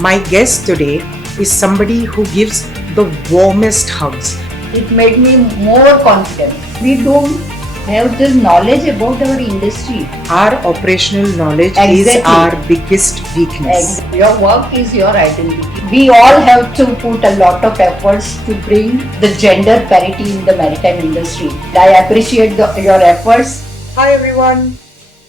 My guest today is somebody who gives the warmest hugs. It made me more confident. We don't have the knowledge about our industry. Our operational knowledge is Exactly. our biggest weakness. Your work is your identity. We all have to put a lot of efforts to bring the gender parity in the maritime industry. I appreciate your efforts. Hi everyone,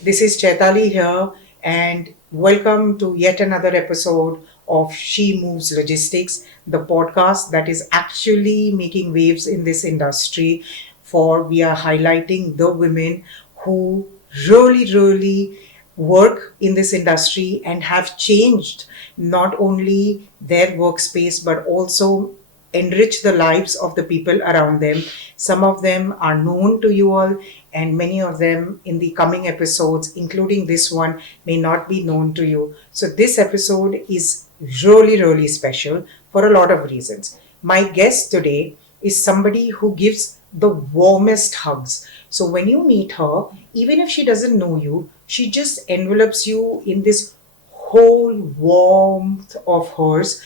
this is Chaitaly here and welcome to yet another episode of She Moves Logistics, the podcast that is actually making waves in this industry. For we are highlighting the women who really work in this industry and have changed not only their workspace but also enrich the lives of the people around them. Some of them are known to you all, and many of them in the coming episodes, including this one, may not be known to you. So, this episode is really special for a lot of reasons. My guest today is somebody who gives the warmest hugs. So, when you meet her, even if she doesn't know you, she just envelopes you in this whole warmth of hers.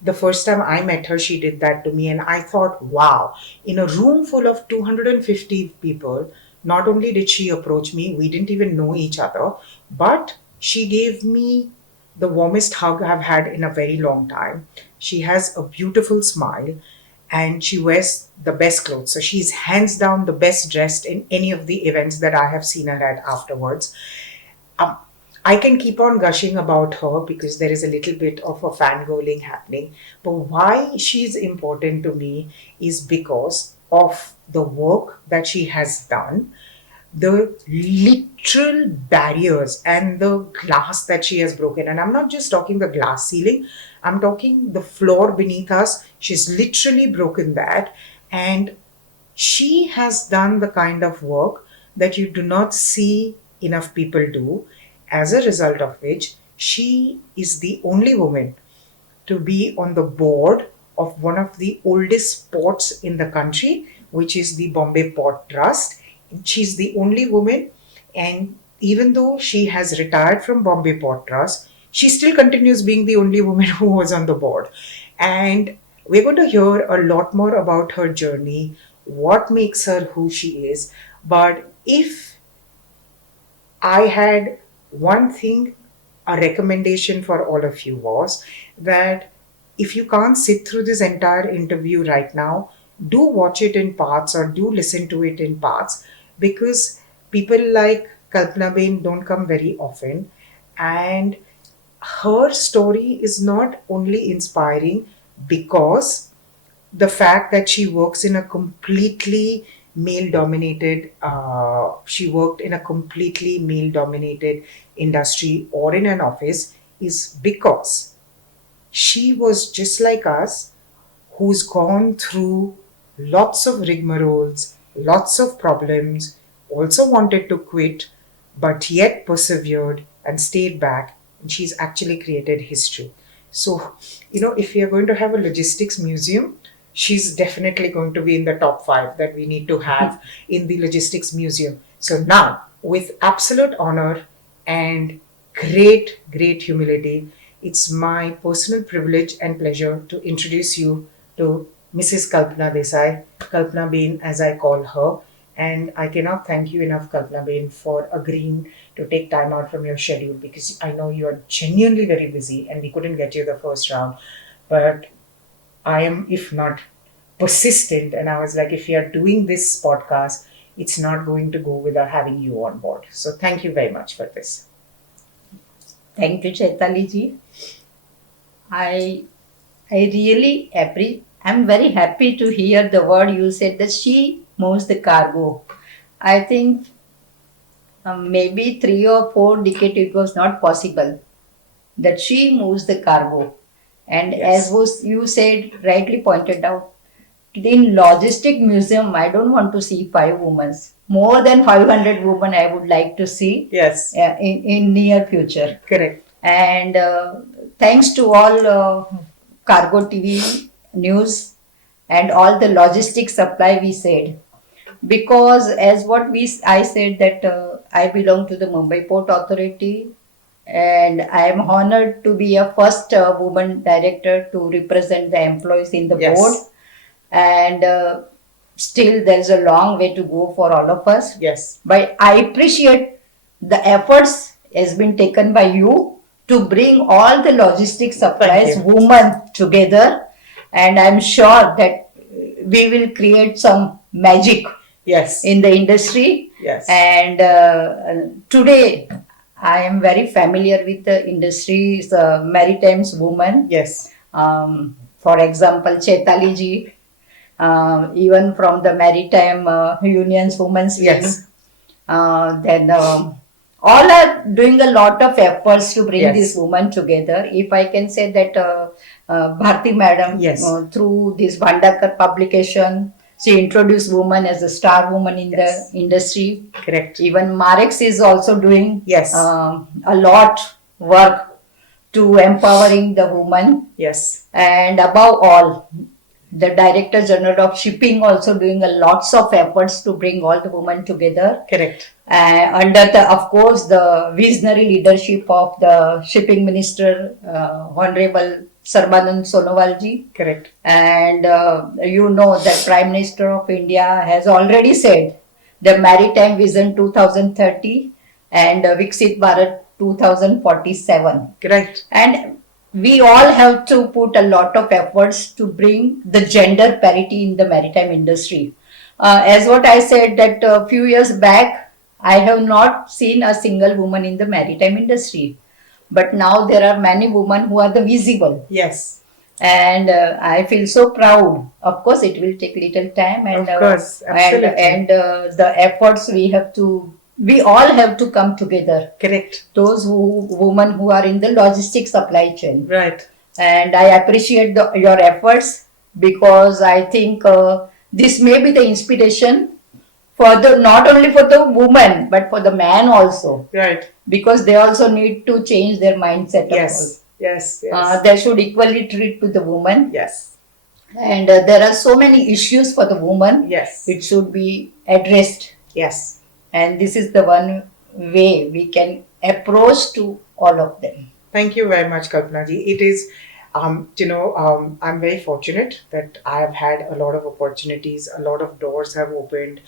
The first time I met her, she did that to me, and I thought, wow, in a room full of 250 people, not only did she approach me, we didn't even know each other, but she gave me the warmest hug I've had in a very long time. She has a beautiful smile and she wears the best clothes. So she's hands down the best dressed in any of the events that I have seen her at afterwards. Um, I can keep on gushing about her because there is a little bit of a fangirling happening. But why she's important to me is because of the work that she has done, the literal barriers and the glass that she has broken. And I'm not just talking the glass ceiling, I'm talking the floor beneath us. She's literally broken that. And she has done the kind of work that you do not see enough people do, as a result of which she is the only woman to be on the board of one of the oldest ports in the country, which is the Bombay Port Trust. She's the only woman, and even though she has retired from Bombay Port Trust, she still continues being the only woman who was on the board. And we're going to hear a lot more about her journey, what makes her who she is. But if I had one thing, a recommendation for all of you was that if you can't sit through this entire interview right now, do watch it in parts or do listen to it in parts, because people like Kalpana Bain don't come very often, and her story is not only inspiring because the fact that she works in a completely male dominated she worked in a completely male dominated industry or in an office is because she was just like us, who's gone through lots of rigmaroles, lots of problems, also wanted to quit, but yet persevered and stayed back. And she's actually created history. So, if we are going to have a logistics museum, she's definitely going to be in the top five that we need to have in the logistics museum. So, now, with absolute honor and great humility, it's my personal privilege and pleasure to introduce you to Mrs. Kalpana Desai, Kalpana Bain as I call her. And I cannot thank you enough, Kalpana Bain, for agreeing to take time out from your schedule, because I know you are genuinely very busy and we couldn't get you the first round. But I am, if not persistent, and I was like, if we are doing this podcast, it's not going to go without having you on board. So thank you very much for this. Thank you, Chaitali ji. I really appreciate. I'm very happy to hear the word you said that she moves the cargo. I think maybe 3 or 4 decades it was not possible that she moves the cargo. And Yes. as was you said, rightly pointed out, in logistic museum, I don't want to see 5 women. More than 500 women I would like to see. Yes. In near future. Correct. And thanks to all Cargo TV news and all the logistics supply we said. Because as what I said that I belong to the Mumbai Port Authority and I am honored to be a first woman director to represent the employees in the board. Yes. And still, there's a long way to go for all of us. Yes. But I appreciate the efforts has been taken by you to bring all the logistics Thank supplies you. women together, and I'm sure that we will create some magic Yes. in the industry. Yes. And today, I am very familiar with the industry's maritime's women. Yes. For example, Chaitaly ji, even from the Maritime Union's Women's Wing. Yes. Then all are doing a lot of efforts to bring Yes. these women together. If I can say that Bharti madam, Yes. through this Bhandakar publication, she introduced women as a star woman in Yes. the industry. Correct. Even Marex is also doing Yes. a lot work to empowering the woman. Yes. And above all, the Director General of Shipping also doing a lots of efforts to bring all the women together. Correct. Under the, of course, the visionary leadership of the Shipping Minister, Honorable Sarbanand Sonowal ji. Correct. And you know that Prime Minister of India has already said the Maritime Vision 2030 and Viksit Bharat 2047. Correct. And we all have to put a lot of efforts to bring the gender parity in the maritime industry. As what I said that a few years back, I have not seen a single woman in the maritime industry. But now there are many women who are the visible. Yes. And I feel so proud. Of course, it will take little time, and Of course, absolutely. the efforts we all have to come together. Correct. Those women who are in the logistics supply chain. Right. And I appreciate your efforts, because I think this may be the inspiration for the not only for the woman but for the man also, Right. because they also need to change their mindset. Yes. Yes. Yes. They should equally treat to the woman. Yes. And there are so many issues for the woman. Yes. It should be addressed. Yes. And this is the one way we can approach to all of them. Thank you very much, Kalpana ji. It is, I'm very fortunate that I have had a lot of opportunities, a lot of doors have opened,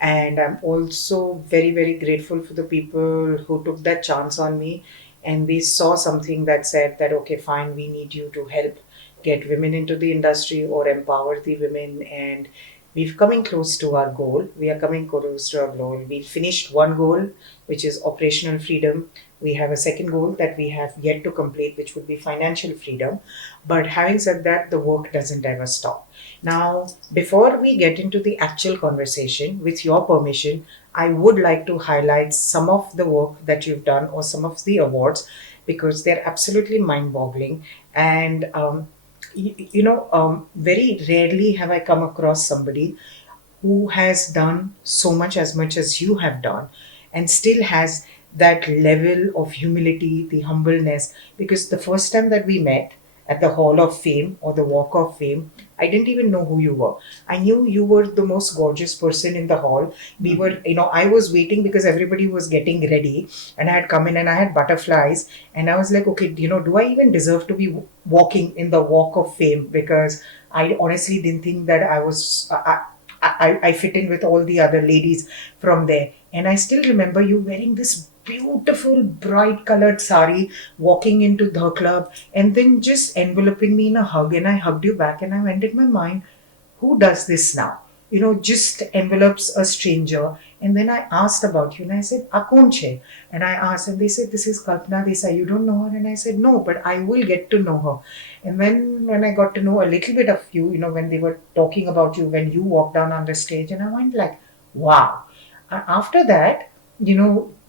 and I'm also very, very grateful for the people who took that chance on me, and they saw something that said that, okay, fine, we need you to help get women into the industry or empower the women, and we're coming close to our goal. We are coming close to our goal. We finished one goal, which is operational freedom. We have a second goal that we have yet to complete, which would be financial freedom. But having said that, the work doesn't ever stop. Now, before we get into the actual conversation, with your permission, I would like to highlight some of the work that you've done or some of the awards, because they're absolutely mind boggling. And very rarely have I come across somebody who has done so much as you have done, and still has that level of humility, the humbleness. Because the first time that we met at the Hall of Fame or the Walk of Fame, I didn't even know who you were. I knew you were the most gorgeous person in the hall. We were, I was waiting because everybody was getting ready, and I had come in and I had butterflies, and I was like, okay, do I even deserve to be walking in the Walk of Fame? Because I honestly didn't think that I fit in with all the other ladies from there. And I still remember you wearing this beautiful bright colored sari, walking into the club, and then just enveloping me in a hug, and I hugged you back, and I went in my mind, who does this now? Just envelops a stranger. And then I asked about you, and I said, Akonche. And I asked, and they said, this is Kalpana Desai. You don't know her? And I said, no, but I will get to know her. And when I got to know a little bit of you, when they were talking about you, when you walked down on the stage, and I went like, wow. After that,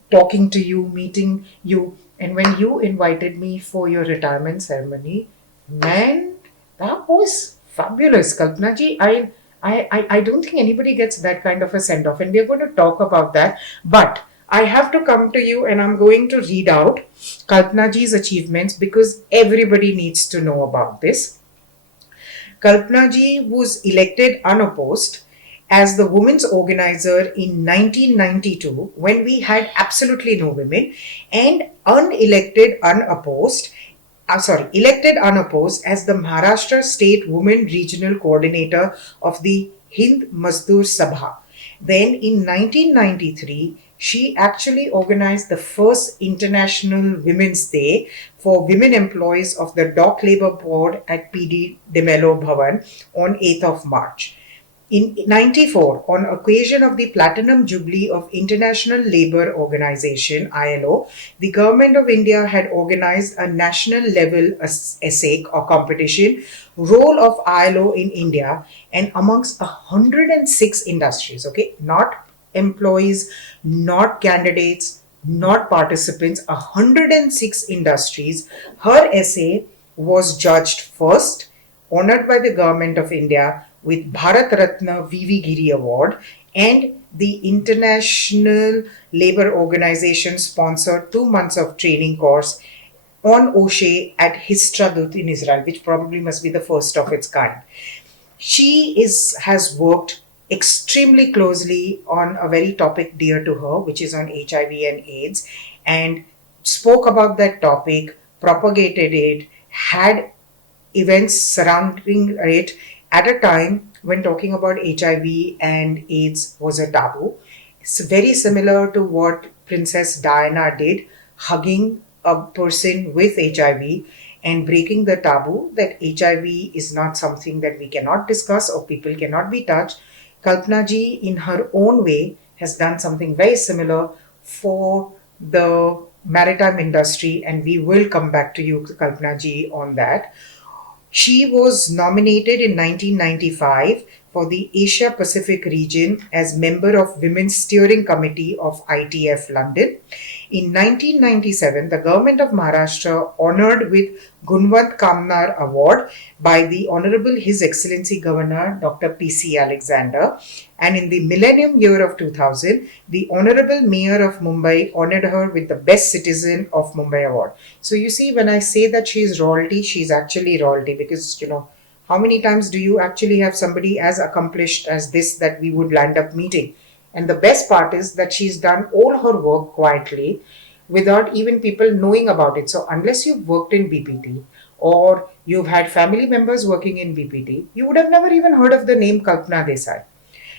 talking to you, meeting you, and when you invited me for your retirement ceremony, man, that was fabulous, Kalpana ji. I don't think anybody gets that kind of a send off, and we're going to talk about that. But I have to come to you, and I'm going to read out Kalpana ji's achievements, because everybody needs to know about this. Kalpana ji was elected unopposed as the women's organizer in 1992 when we had absolutely no women, and elected unopposed as the Maharashtra State Women Regional Coordinator of the Hind Mazdoor Sabha. Then in 1993, she actually organized the first International Women's Day for women employees of the Dock Labor Board at PD Demelo Bhavan on 8th of March. In 94, on occasion of the Platinum Jubilee of International Labour Organization (ILO), the Government of India had organized a national level essay or competition, Role of ILO in India, and amongst 106 industries, okay, not employees, not candidates, not participants, 106 industries, her essay was judged first, honored by the Government of India with Bharat Ratna VV Giri Award, and the International Labour Organization sponsored 2 months of training course on OSHE at Histadrut in Israel, which probably must be the first of its kind. She has worked extremely closely on a very topic dear to her, which is on HIV and AIDS, and spoke about that topic, propagated it, had events surrounding it at a time when talking about HIV and AIDS was a taboo. It's very similar to what Princess Diana did, hugging a person with HIV and breaking the taboo that HIV is not something that we cannot discuss or people cannot be touched. Kalpana ji, in her own way, has done something very similar for the maritime industry, and we will come back to you, Kalpana ji, on that. She was nominated in 1995 for the Asia Pacific region as member of Women's Steering Committee of ITF London. In 1997, the government of Maharashtra honored with Gunwant Kamnar Award by the Honorable His Excellency Governor Dr. P.C. Alexander. And in the millennium year of 2000, the Honorable Mayor of Mumbai honored her with the Best Citizen of Mumbai Award. So you see, when I say that she's royalty, she's actually royalty because, how many times do you actually have somebody as accomplished as this that we would land up meeting? And the best part is that she's done all her work quietly without even people knowing about it. So, unless you've worked in BPT or you've had family members working in BPT, you would have never even heard of the name Kalpana Desai.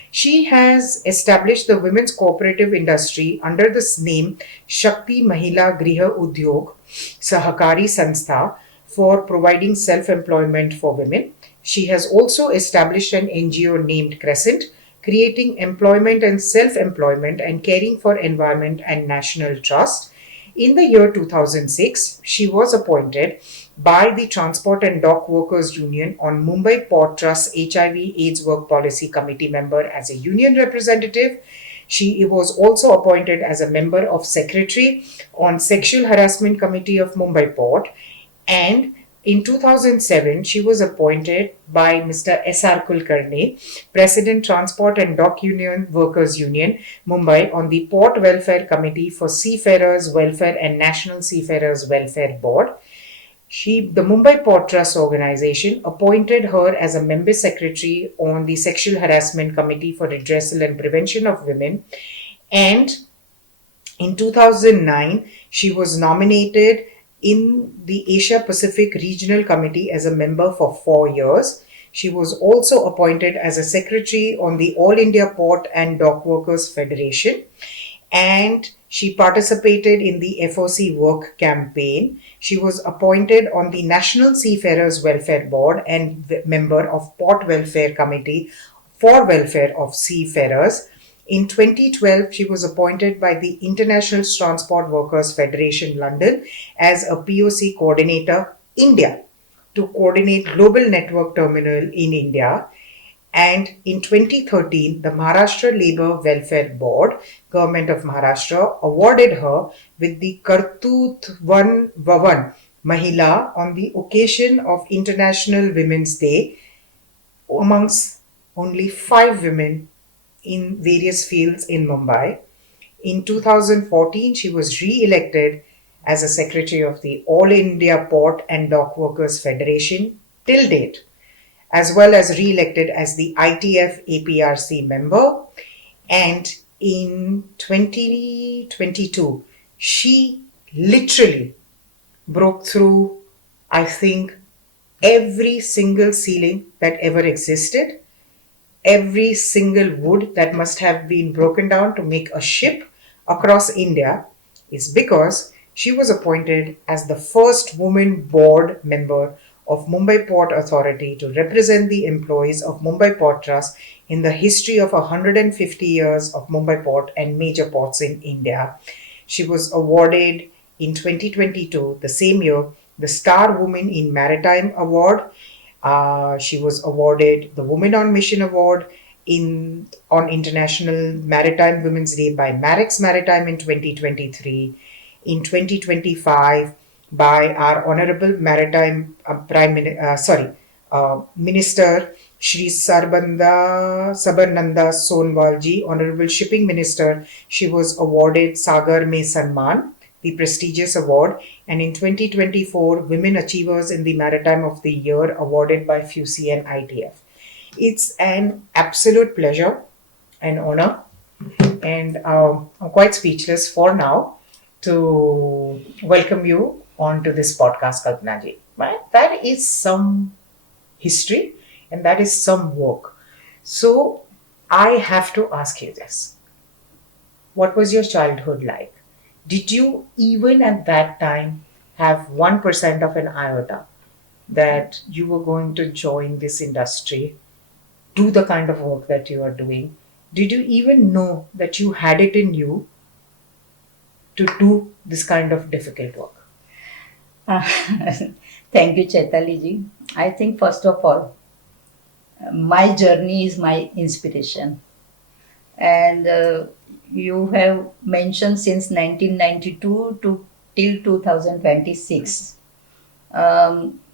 She has established the women's cooperative industry under this name Shakti Mahila Griha Udyog Sahakari Sanstha for providing self-employment for women. She has also established an NGO named Crescent, creating employment and self-employment and caring for environment and national trust. In the year 2006, she was appointed by the Transport and Dock Workers Union on Mumbai Port Trust HIV/AIDS Work Policy Committee member as a union representative. She was also appointed as a member of Secretary on Sexual Harassment Committee of Mumbai Port, and in 2007, she was appointed by Mr. S.R. Kulkarni, President Transport and Dock Union Workers Union, Mumbai, on the Port Welfare Committee for Seafarers Welfare and National Seafarers Welfare Board. The Mumbai Port Trust organization appointed her as a member secretary on the Sexual Harassment Committee for Redressal and Prevention of Women. And in 2009, she was nominated in the Asia Pacific Regional Committee as a member for 4 years. She was also appointed as a secretary on the All India Port and Dock Workers Federation, and she participated in the FOC work campaign. She was appointed on the National Seafarers Welfare Board and member of Port Welfare Committee for Welfare of Seafarers. In 2012, she was appointed by the International Transport Workers Federation London as a POC coordinator, India, to coordinate Global Network Terminal in India. And in 2013, the Maharashtra Labour Welfare Board, Government of Maharashtra, awarded her with the Kartutvan Vavan Mahila on the occasion of International Women's Day amongst only 5 women in various fields in Mumbai. In 2014, she was re-elected as a secretary of the All India Port and Dock Workers Federation till date. as well as re-elected as the ITF APRC member. And in 2022, she literally broke through, I think, every single ceiling that ever existed, every single wood that must have been broken down to make a ship across India, is because she was appointed as the first woman board member of Mumbai Port Authority to represent the employees of Mumbai Port Trust in the history of 150 years of Mumbai Port and major ports in India. She was awarded in 2022, the same year, the Star Woman in Maritime Award. She was awarded the Women on Mission Award on International Maritime Women's Day by Marix Maritime in 2023. In 2025, by our Honorable Maritime Minister Shri Sabarnanda Sonwalji, Honorable Shipping Minister, she was awarded Sagar Mein Samman, the prestigious award, and in 2024, Women Achievers in the Maritime of the Year awarded by FUSI and ITF. It's an absolute pleasure and honor, and I'm quite speechless for now to welcome you onto this podcast, Kalpana ji. But that is some history and that is some work. So I have to ask you this. What was your childhood like? Did you even at that time have 1% of an iota that you were going to join this industry, do the kind of work that you are doing? Did you even know that you had it in you to do this kind of difficult work? Uh, Thank you, Chaitaly ji. I think first of all, my journey is my inspiration. And you have mentioned since 1992 to till 2026.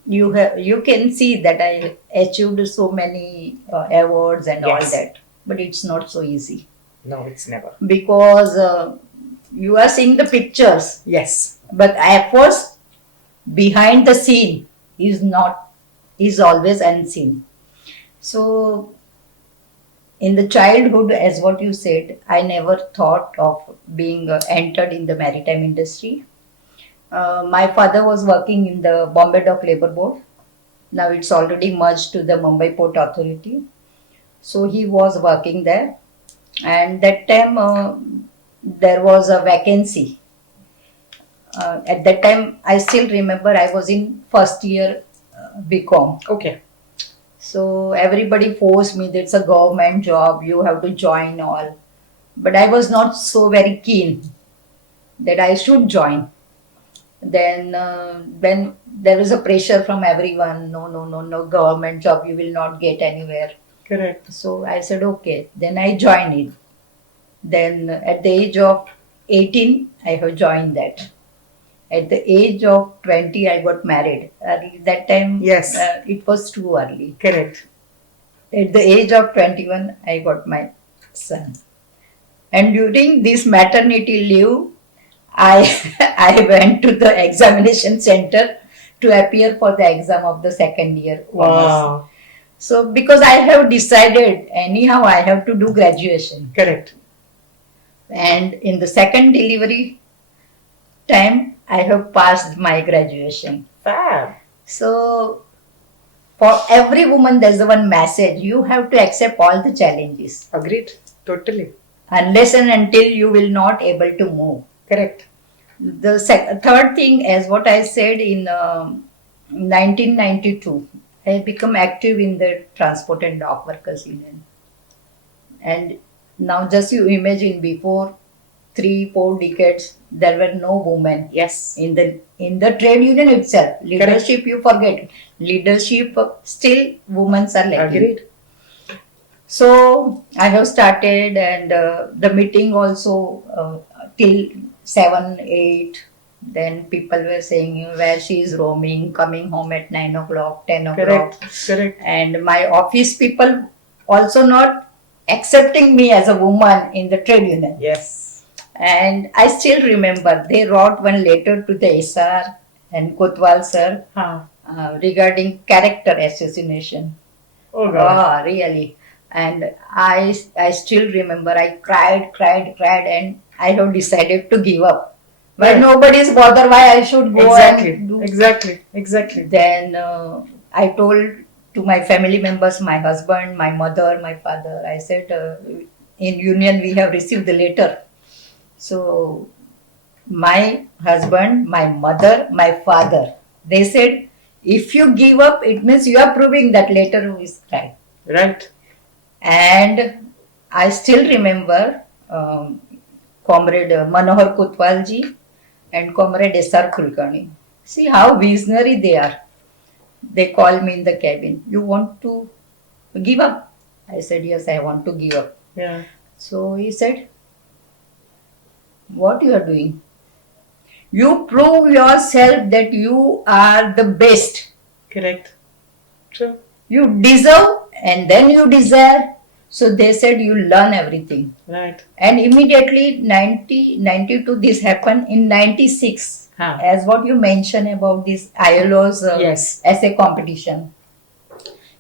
You can see that I achieved so many awards and all Yes. that, but it's not so easy No, it's never. because you are seeing the pictures, Yes. but efforts behind the scene is always unseen. So in the childhood, as what you said, I never thought of being entered in the maritime industry. My father was working in the Bombay Dock Labor Board. Now it's already merged to the Mumbai Port Authority. So he was working there, and that time there was a vacancy. At that time, I still remember I was in first year BCom. Okay. So everybody forced me, that's a government job, you have to join all. But I was not so very keen that I should join. Then when there was a pressure from everyone, no, no, no, no, government job, you will not get anywhere. Correct. So I said, okay. Then I joined it. Then at the age of 18, I have joined that. At the age of 20, I got married. That time, Yes. it was too early. Correct. At the age of 21, I got my son. And during this maternity leave, I, I went to the examination center to appear for the exam of the second year. Wow. So, because I have decided, anyhow, I have to do graduation. Correct. And in the second delivery time, I have passed my graduation. Fab. So, for every woman, there's the one message. You have to accept all the challenges. Agreed. Totally. Unless and until you will not able to move. Correct. The third thing, as what I said in 1992, I become active in the Transport and Dock Workers Union. And now just you imagine, before 3-4 decades, there were no women. Yes. In the trade union itself. Leadership, you forget. Leadership, still women are lacking. Agreed. So I have started, and the meeting also till 7, 8. Then people were saying where she is roaming, coming home at 9 o'clock, 10 o'clock. Correct. Correct. And my office people also not accepting me as a woman in the trade union. Yes. And I still remember they wrote one letter to the SR and Kotwal sir regarding character assassination. Oh God. Oh, really. And I still remember I cried, and I have decided to give up. Why Right. nobody's bother why I should go Exactly. and do. Exactly. Exactly. Then I told to my family members, my husband, my mother, my father, I said, in union we have received the letter. So my husband, my mother, my father, they said, if you give up, it means you are proving that letter is right. Right. And I still remember Comrade Manohar Kotwalji and Comrade S.R. Kulkarni. See how visionary they are. They called me in the cabin. You want to give up? I said, yes, I want to give up. Yeah. So he said, what you are doing? You prove yourself that you are the best. Correct. True. You deserve and then you desire. So they said you learn everything. Right. And immediately 92 this happened in 96. Huh. As what you mentioned about this ILO's Yes. essay competition.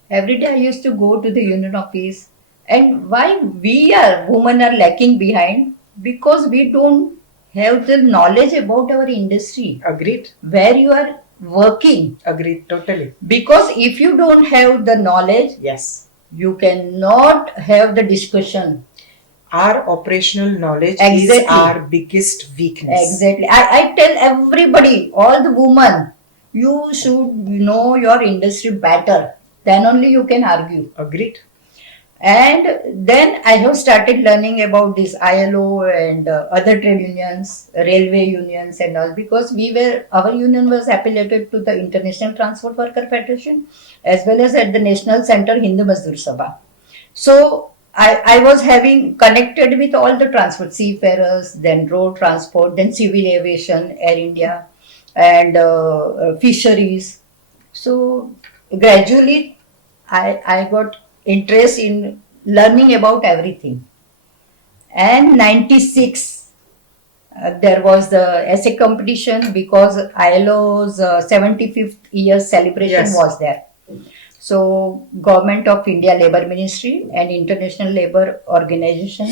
Every day I used to go to the union office. And why we are women are lacking behind? Because we don't have the knowledge about our industry, Agreed. where you are working. Agreed. Totally. Because if you don't have the knowledge, Yes. you cannot have the discussion. Our operational knowledge is Exactly. our biggest weakness. Exactly. I tell everybody, all the women, you should know your industry better. Then only you can argue. Agreed. And then I have started learning about this ILO and other trade unions, railway unions and all, because our union was affiliated to the International Transport Worker Federation as well as at the National Center Hindu Mazdoor Sabha. So I was having connected with all the transport, seafarers, then road transport, then civil aviation, Air India, and fisheries. So gradually, I got interest in learning about everything. And 96, there was the essay competition because ILO's 75th year celebration Yes. was there. So Government of India Labour Ministry and International Labour Organization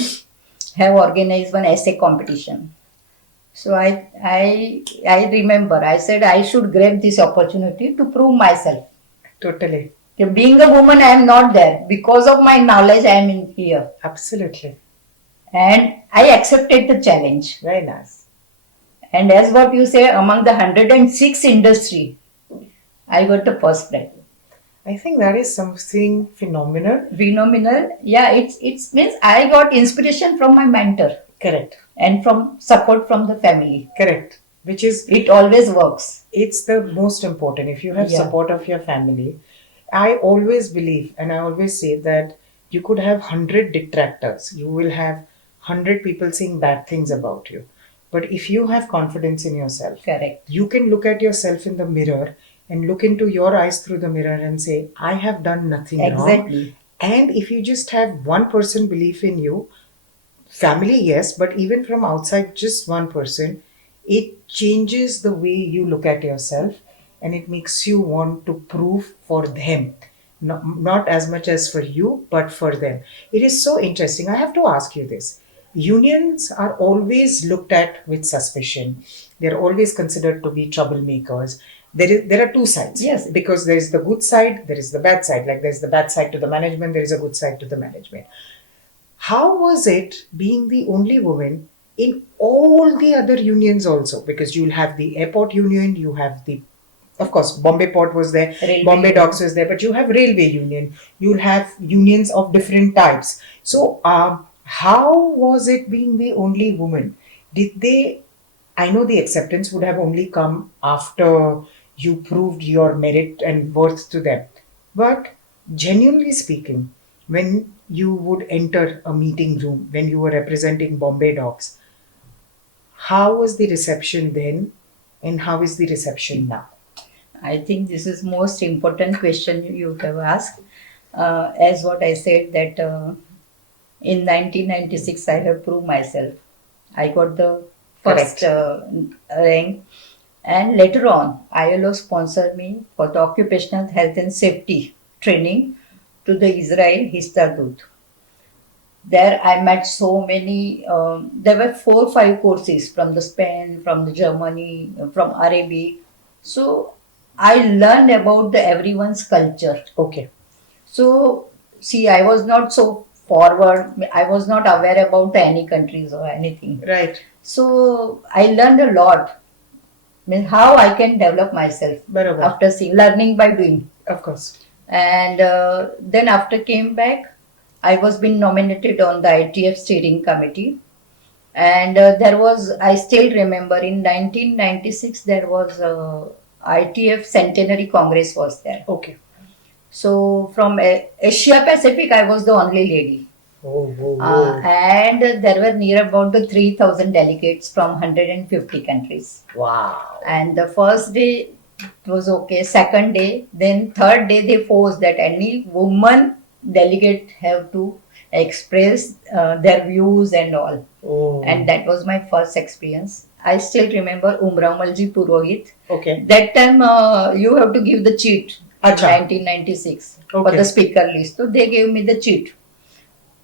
have organized one essay competition. So I remember I said I should grab this opportunity to prove myself. Totally. Being a woman, I am not there. Because of my knowledge, I am in here. Absolutely. And I accepted the challenge. Very nice. And as what you say, among the 106 industry, I got the first prize. I think that is something phenomenal. Phenomenal. Yeah, it means I got inspiration from my mentor Correct. and from support from the family. Correct. Which is, It always works. it's the most important. If you have Yeah. support of your family, I always believe and I always say that you could have 100 detractors. You will have 100 people saying bad things about you. But if you have confidence in yourself, Correct. you can look at yourself in the mirror and look into your eyes through the mirror and say, I have done nothing wrong. Exactly. And if you just have one person belief in you, family, yes, but even from outside, just one person, it changes the way you look at yourself and it makes you want to prove for them. Not as much as for you, but for them. It is so interesting. I have to ask you this. Unions are always looked at with suspicion. They're always considered to be troublemakers. There are two sides. Yes. Because there is the good side, there is the bad side. Like there's the bad side to the management, there is a good side to the management. How was it being the only woman in all the other unions also? Because you'll have the airport union, you have the, of course, Bombay Port was there, Railway Bombay union. Docks was there, but you have railway union, you'll have unions of different types. So, how was it being the only woman? Did they, I know the acceptance would have only come after you proved your merit and worth to them. But genuinely speaking, when you would enter a meeting room, when you were representing Bombay Docks, how was the reception then and how is the reception now? I think this is most important question you have asked. As what I said that in 1996 I have proved myself. I got the first Correct. rank, and later on ILO sponsored me for the occupational health and safety training to the Israel Histadrut. There I met so many, there were 4 5 courses from the Spain, from the Germany, from Arabic. So I learned about the everyone's culture. Okay. So see, I was not so forward. I was not aware about any countries or anything. Right. So I learned a lot. Means how I can develop myself Barabar. after seeing, learning by doing. Of course. And then after came back, I was being nominated on the ITF steering committee. And there was, I still remember in 1996, there was ITF Centenary Congress was there. Okay. So from Asia Pacific, I was the only lady. Oh, oh, And there were near about the 3,000 delegates from 150 countries. Wow. And the first day it was okay. Second day, then third day they forced that any woman delegate have to express their views and all. Oh. And that was my first experience. I still remember Umramalji Purohit. Okay. That time you have to give the cheat. Acha. 1996 for Okay. the speaker list. So they gave me the cheat.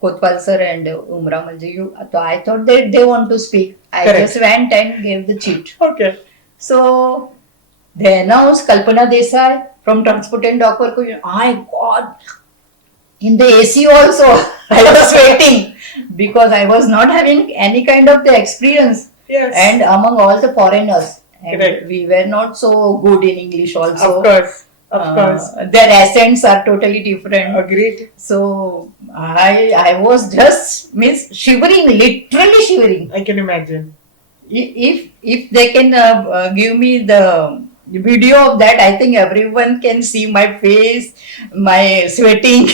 Kotwal sir and Umramalji. So I thought they want to speak. I Correct. just went and gave the cheat. Okay. So they announced Kalpana Desai from Transport and Dock Work. My God, in the AC also, I was waiting because I was not having any kind of the experience. Yes. And among all the foreigners, and Correct. we were not so good in English also. Of course. Of course. Their accents are totally different. Agreed. So I was just shivering, literally shivering. I can imagine. If they can give me the video of that, I think everyone can see my face, my sweating.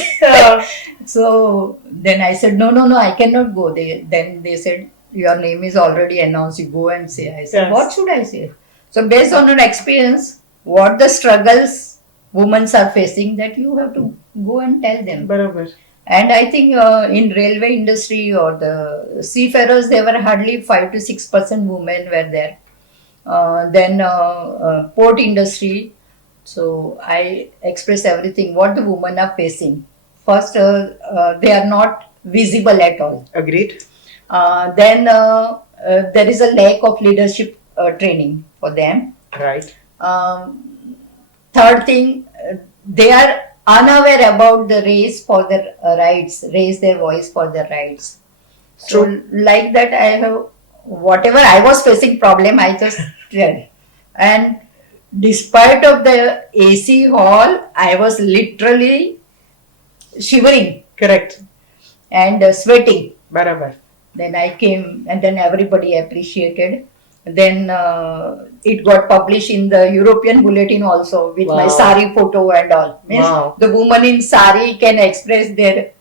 So then I said, no, I cannot go. Then they said, your name is already announced. You go and say. I said, Yes. what should I say? So based on an experience, what the struggles women are facing, that you have to go and tell them. Barabar. And I think in railway industry or the seafarers, there were hardly 5 to 6% women were there. Then port industry. So I express everything what the women are facing. First, they are not visible at all. Agreed. Then there is a lack of leadership training for them. Right. Third thing, they are unaware about the race for their rights, raise their voice for their rights. So like that, I have whatever I was facing problem, I just tell. And despite of the AC hall, I was literally shivering. Correct. And sweating. Barabar. Then I came, and then everybody appreciated. Then it got published in the European Bulletin also with my sari photo and all. Means the woman in sari can express their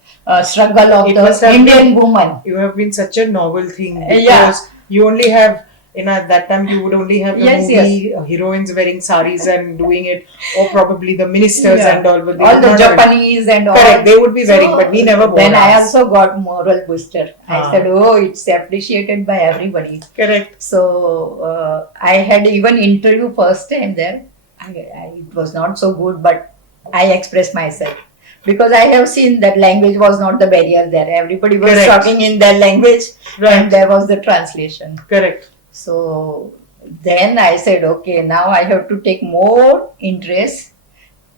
struggle of the Indian woman. You have been such a novel thing because you only have, at that time you would only have the movie heroines wearing saris and doing it, or probably the ministers and all. But all the Japanese and all. Correct, they would be wearing, but we never wore. Then I also got moral booster. I said, oh, it's appreciated by everybody. Correct. So I had even interview first time there. It was not so good, but I expressed myself. Because I have seen that language was not the barrier there. Everybody was talking in their language, and there was the translation. Correct. So then I said, okay, now I have to take more interest.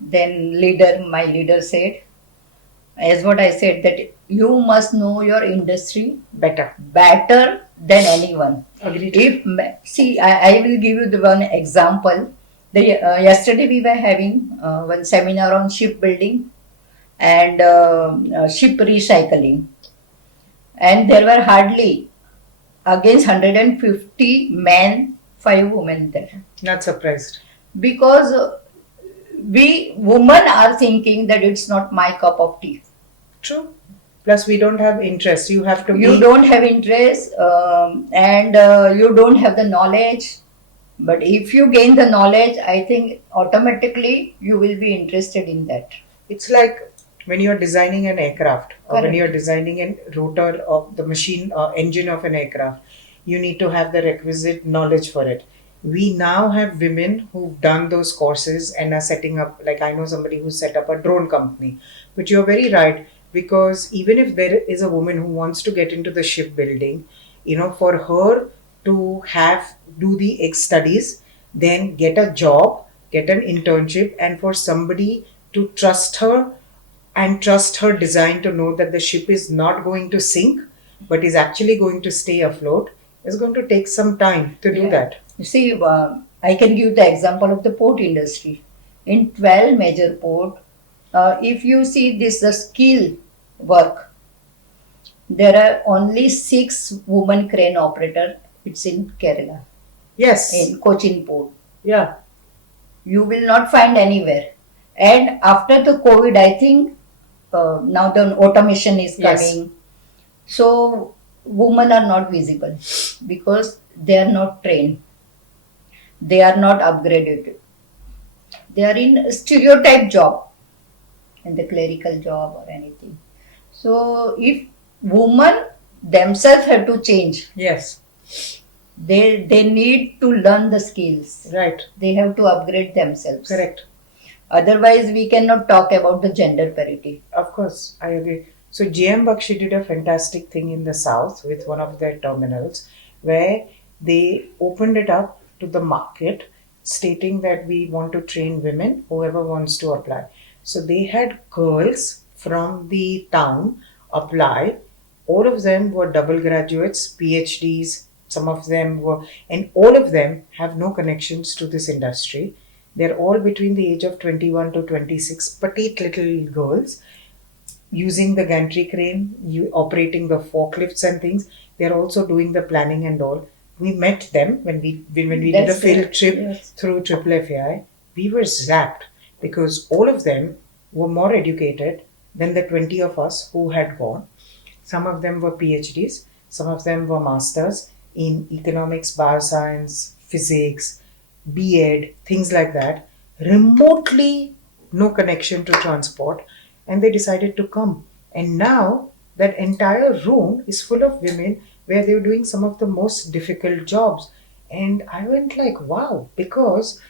Then my leader said, as what I said, that you must know your industry better than anyone. Agreed. I will give you the one example. Yesterday we were having one seminar on shipbuilding and ship recycling, and there were hardly against 150 men, 5 women there. Not surprised. Because we women are thinking that it's not my cup of tea. True. Plus we don't have interest. You have to. You don't have interest and you don't have the knowledge. But if you gain the knowledge, I think automatically you will be interested in that. It's like when you're designing an aircraft or when you're designing a rotor of the machine engine of an aircraft, you need to have the requisite knowledge for it. We now have women who've done those courses and are setting up, like I know somebody who set up a drone company. But you're very right, because even if there is a woman who wants to get into the shipbuilding, for her to have do the studies, then get a job, get an internship, and for somebody to trust her and trust her design to know that the ship is not going to sink but is actually going to stay afloat, is going to take some time to do Yeah. that. You see, I can give the example of the port industry. In 12 major port, if you see this the skill work, there are only 6 women crane operator. It's in Kerala, Yes. in Cochin port. Yeah. You will not find anywhere. And after the COVID, I think now the automation is Yes. coming. So women are not visible because they are not trained. They are not upgraded. They are in a stereotype job, in the clerical job or anything. So if women themselves have to change, Yes. they need to learn the skills. Right. They have to upgrade themselves. Correct. Otherwise, we cannot talk about the gender parity. Of course, I agree. So JM Bakshi did a fantastic thing in the south with one of their terminals where they opened it up to the market, stating that we want to train women, whoever wants to apply. So they had girls from the town apply. All of them were double graduates, PhDs, some of them were, and all of them have no connections to this industry. They're all between the age of 21 to 26, petite little girls using the gantry crane, operating the forklifts and things. They're also doing the planning and all. We met them when we did a That's field great. trip Yes. through Triple FAI. We were zapped because all of them were more educated than the 20 of us who had gone. Some of them were PhDs, some of them were masters in economics, bioscience, physics, B.Ed, things like that, remotely no connection to transport, and they decided to come. And now that entire room is full of women where they were doing some of the most difficult jobs. And I went like, wow, because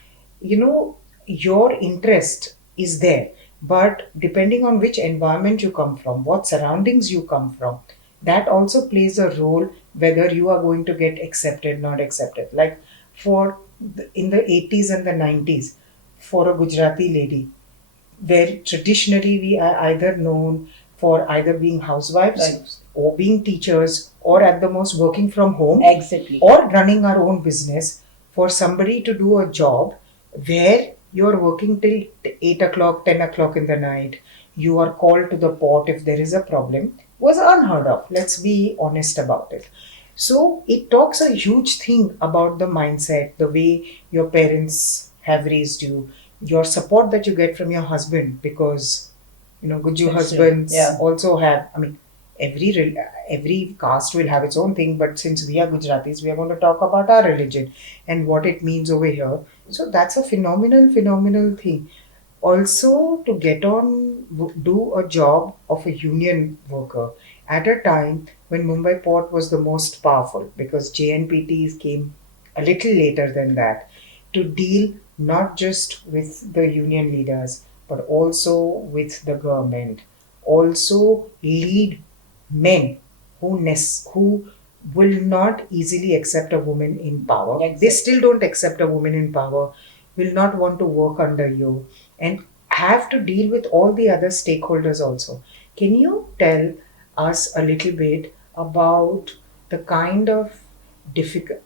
your interest is there, but depending on which environment you come from, what surroundings you come from, that also plays a role whether you are going to get accepted, not accepted. Like in the 80s and the 90s, for a Gujarati lady, where traditionally we are either known for either being housewives Right. or being teachers or at the most working from home Exactly. or running our own business, for somebody to do a job where you're working till 8 o'clock, 10 o'clock in the night, you are called to the port if there is a problem, was unheard of. Let's be honest about it. So it talks a huge thing about the mindset, the way your parents have raised you, your support that you get from your husband, because Guju That's true. husbands Yeah. also have. I mean, every caste will have its own thing, but since we are Gujaratis, we are going to talk about our religion and what it means over here. So that's a phenomenal thing. Also, to get on, do a job of a union worker at a time when Mumbai Port was the most powerful, because JNPTs came a little later than that, to deal not just with the union leaders but also with the government, also lead men who will not easily accept a woman in power. They Exactly. still don't accept a woman in power, will not want to work under you, and have to deal with all the other stakeholders also. Can you tell us a little bit about the kind of difficult,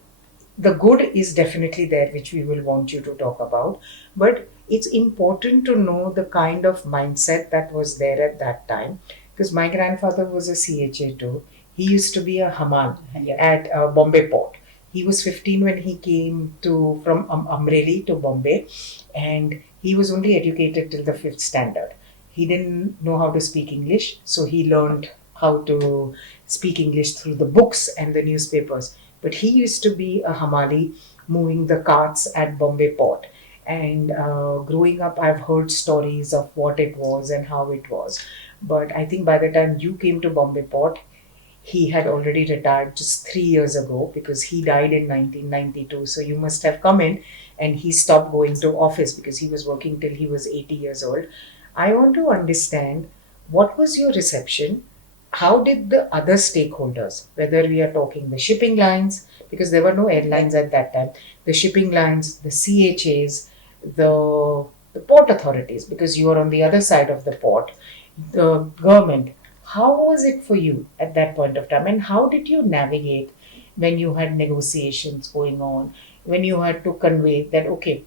the good is definitely there, which we will want you to talk about, but it's important to know the kind of mindset that was there at that time, because my grandfather was a CHA too. He used to be a hamal Yeah. at Bombay Port. He was 15 when he came to from Amreli to Bombay, and he was only educated till the fifth standard. He didn't know how to speak English, so he learned how to speak English through the books and the newspapers. But he used to be a Hamali moving the carts at Bombay Port. And growing up, I've heard stories of what it was and how it was. But I think by the time you came to Bombay Port, he had already retired just 3 years ago because he died in 1992. So you must have come in and he stopped going to office because he was working till he was 80 years old. I want to understand, what was your reception? How did the other stakeholders, whether we are talking the shipping lines, because there were no airlines at that time, the shipping lines, the CHAs, the port authorities, because you are on the other side of the port, the government, how was it for you at that point of time? And how did you navigate when you had negotiations going on, when you had to convey that, okay,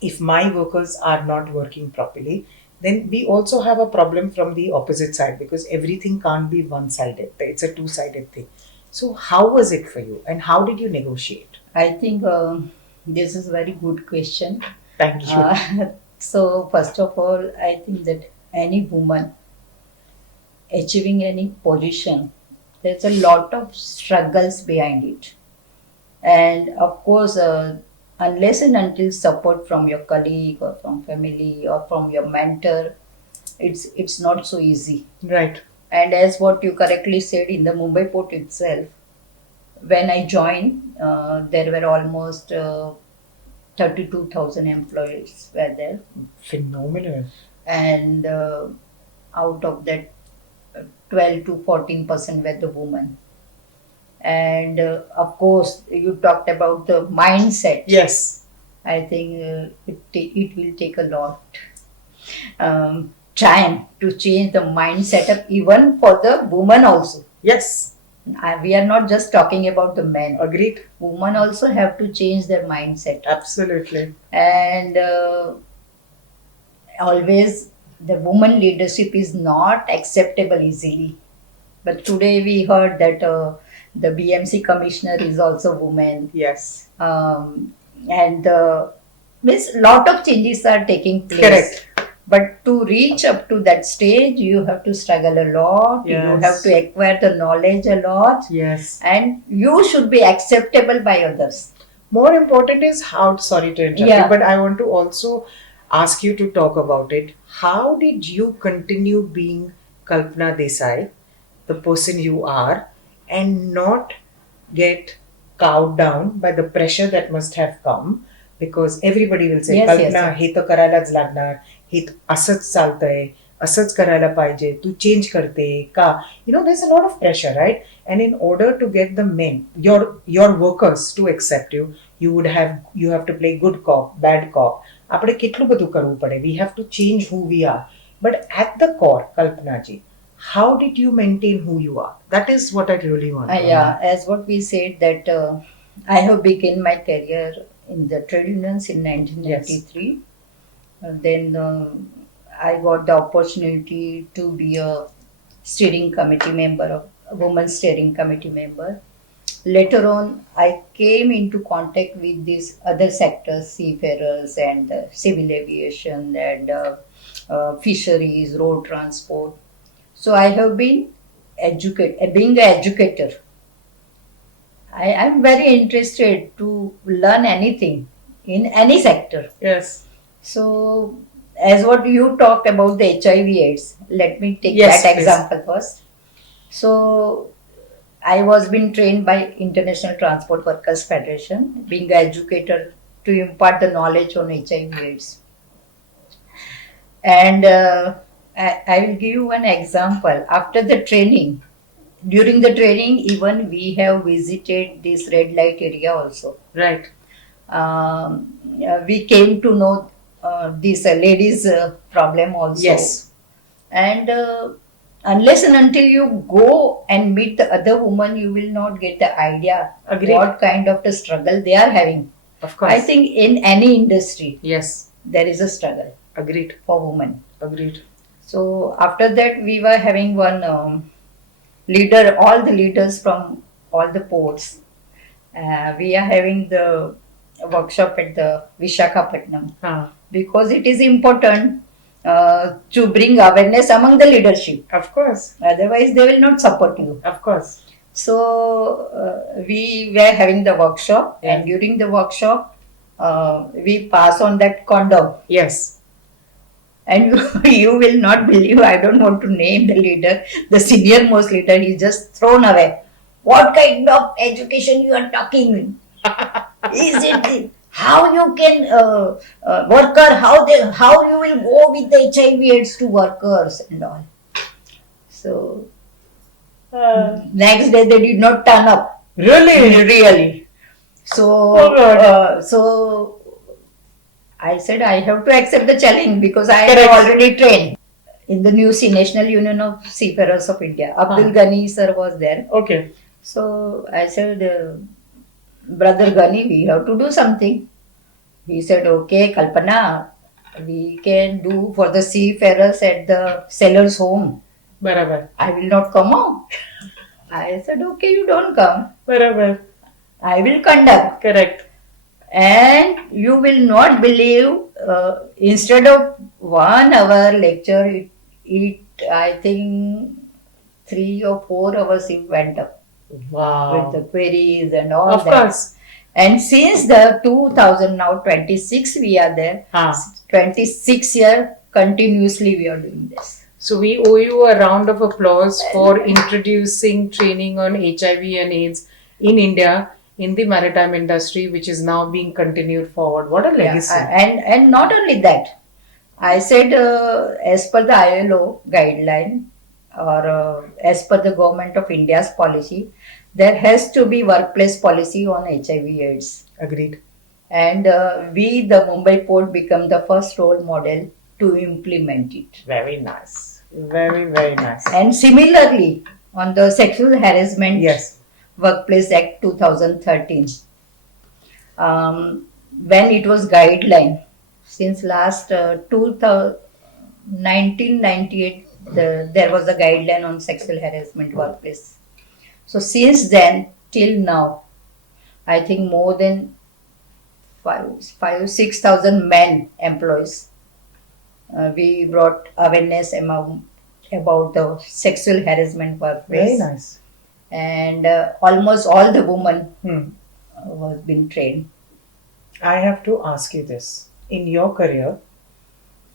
if my workers are not working properly, then we also have a problem from the opposite side because everything can't be one sided. It's a two-sided thing. So, how was it for you and how did you negotiate? I think this is a very good question. Thank you. So, first of all, I think that any woman achieving any position, there's a lot of struggles behind it. And of course, unless and until support from your colleague or from family or from your mentor, it's not so easy. Right. And as what you correctly said, in the Mumbai port itself, when I joined, there were almost 32,000 employees were there, Phenomenal. and out of that, 12 to 14% were the women. And of course, you talked about the mindset. Yes. I think it will take a lot time to change the mindset of even for the woman also. Yes. We are not just talking about the men. Agreed. Women also have to change their mindset. Absolutely. And always the woman leadership is not acceptable easily. But today we heard that the BMC commissioner is also woman. Yes. And means lot of changes are taking place. Correct. But to reach up to that stage, you have to struggle a lot. Yes. You have to acquire the knowledge a lot. Yes. And you should be acceptable by others. More important is how, sorry to interrupt you, but I want to also ask you to talk about it. How did you continue being Kalpana Desai, the person you are, and not get cowed down by the pressure that must have come? Because everybody will say, Yes, Kalpana, हे तर करायलाच लागणार, हे असंच चालतंय, असंच करायला पाहिजे, तू change करते का? There's a lot of pressure, right? And in order to get the men, your workers to accept you, you have to play good cop, bad cop. આપણે કેટલું બધું કરવું પડે. We have to change who we are. But at the core, Kalpana ji, how did you maintain who you are? That is what I really want to know. Yeah, as what we said that I have begun my career in the trade unions in 1993. Yes. Then I got the opportunity to be a steering committee member, a women's steering committee member. Later on, I came into contact with these other sectors, seafarers and civil aviation and fisheries, road transport. So I have been being an educator. I am very interested to learn anything in any sector. Yes. So, as what you talked about the HIV/AIDS, let me take Yes, that please. example first. So, I was being trained by International Transport Workers Federation, being an educator to impart the knowledge on HIV/AIDS. And I will give you one example. After the training, during the training, even we have visited this red light area also. Right. We came to know this ladies' problem also. Yes. And unless and until you go and meet the other woman, you will not get the idea Agreed. what kind of the struggle they are having. Of course. I think in any industry, Yes. there is a struggle Agreed. for women. Agreed. So after that, we were having one leader, all the leaders from all the ports. We are having the workshop at the Visakhapatnam because it is important to bring awareness among the leadership. Of course. Otherwise, they will not support you. Of course. So we were having the workshop, Yeah. and during the workshop, we pass on that condom. Yes. And you will not believe, I don't want to name the leader, the senior most leader, he just thrown away. What kind of education you are talking? Is it how you can worker, how you will go with the HIV/AIDS to workers and all. So next day they did not turn up. Really? Really. So Oh God. so I said I have to accept the challenge because I Correct. have already trained in the new National Union of Seafarers of India. Abdul Ghani sir was there. Okay. So I said, Brother Ghani, we have to do something. He said, okay, Kalpana, we can do for the seafarers at the sailor's home. Barabar. I will not come on. I said, okay, you don't come. Barabar. I will conduct. Correct. And you will not believe, instead of 1 hour lecture, it I think 3 or 4 hours it went up with Wow. the queries and all Of that. course. And since the 2000 now 26 we are there, 26 year continuously we are doing this. So we owe you a round of applause for introducing training on HIV and AIDS in India in the maritime industry, which is now being continued forward. What a legacy. And not only that, I said, as per the ILO guideline or as per the government of India's policy, there has to be workplace policy on HIV/AIDS. Agreed. And we, the Mumbai Port, become the first role model to implement it. Very nice. Very, very nice. And similarly, on the Sexual Harassment Yes. Workplace Act 2013, when it was guideline, since last 1998, there was a guideline on sexual harassment workplace. So since then till now, I think more than 6,000 men employees. We brought awareness about the sexual harassment workplace. Very nice. And almost all the women was been trained. I have to ask you this. In your career,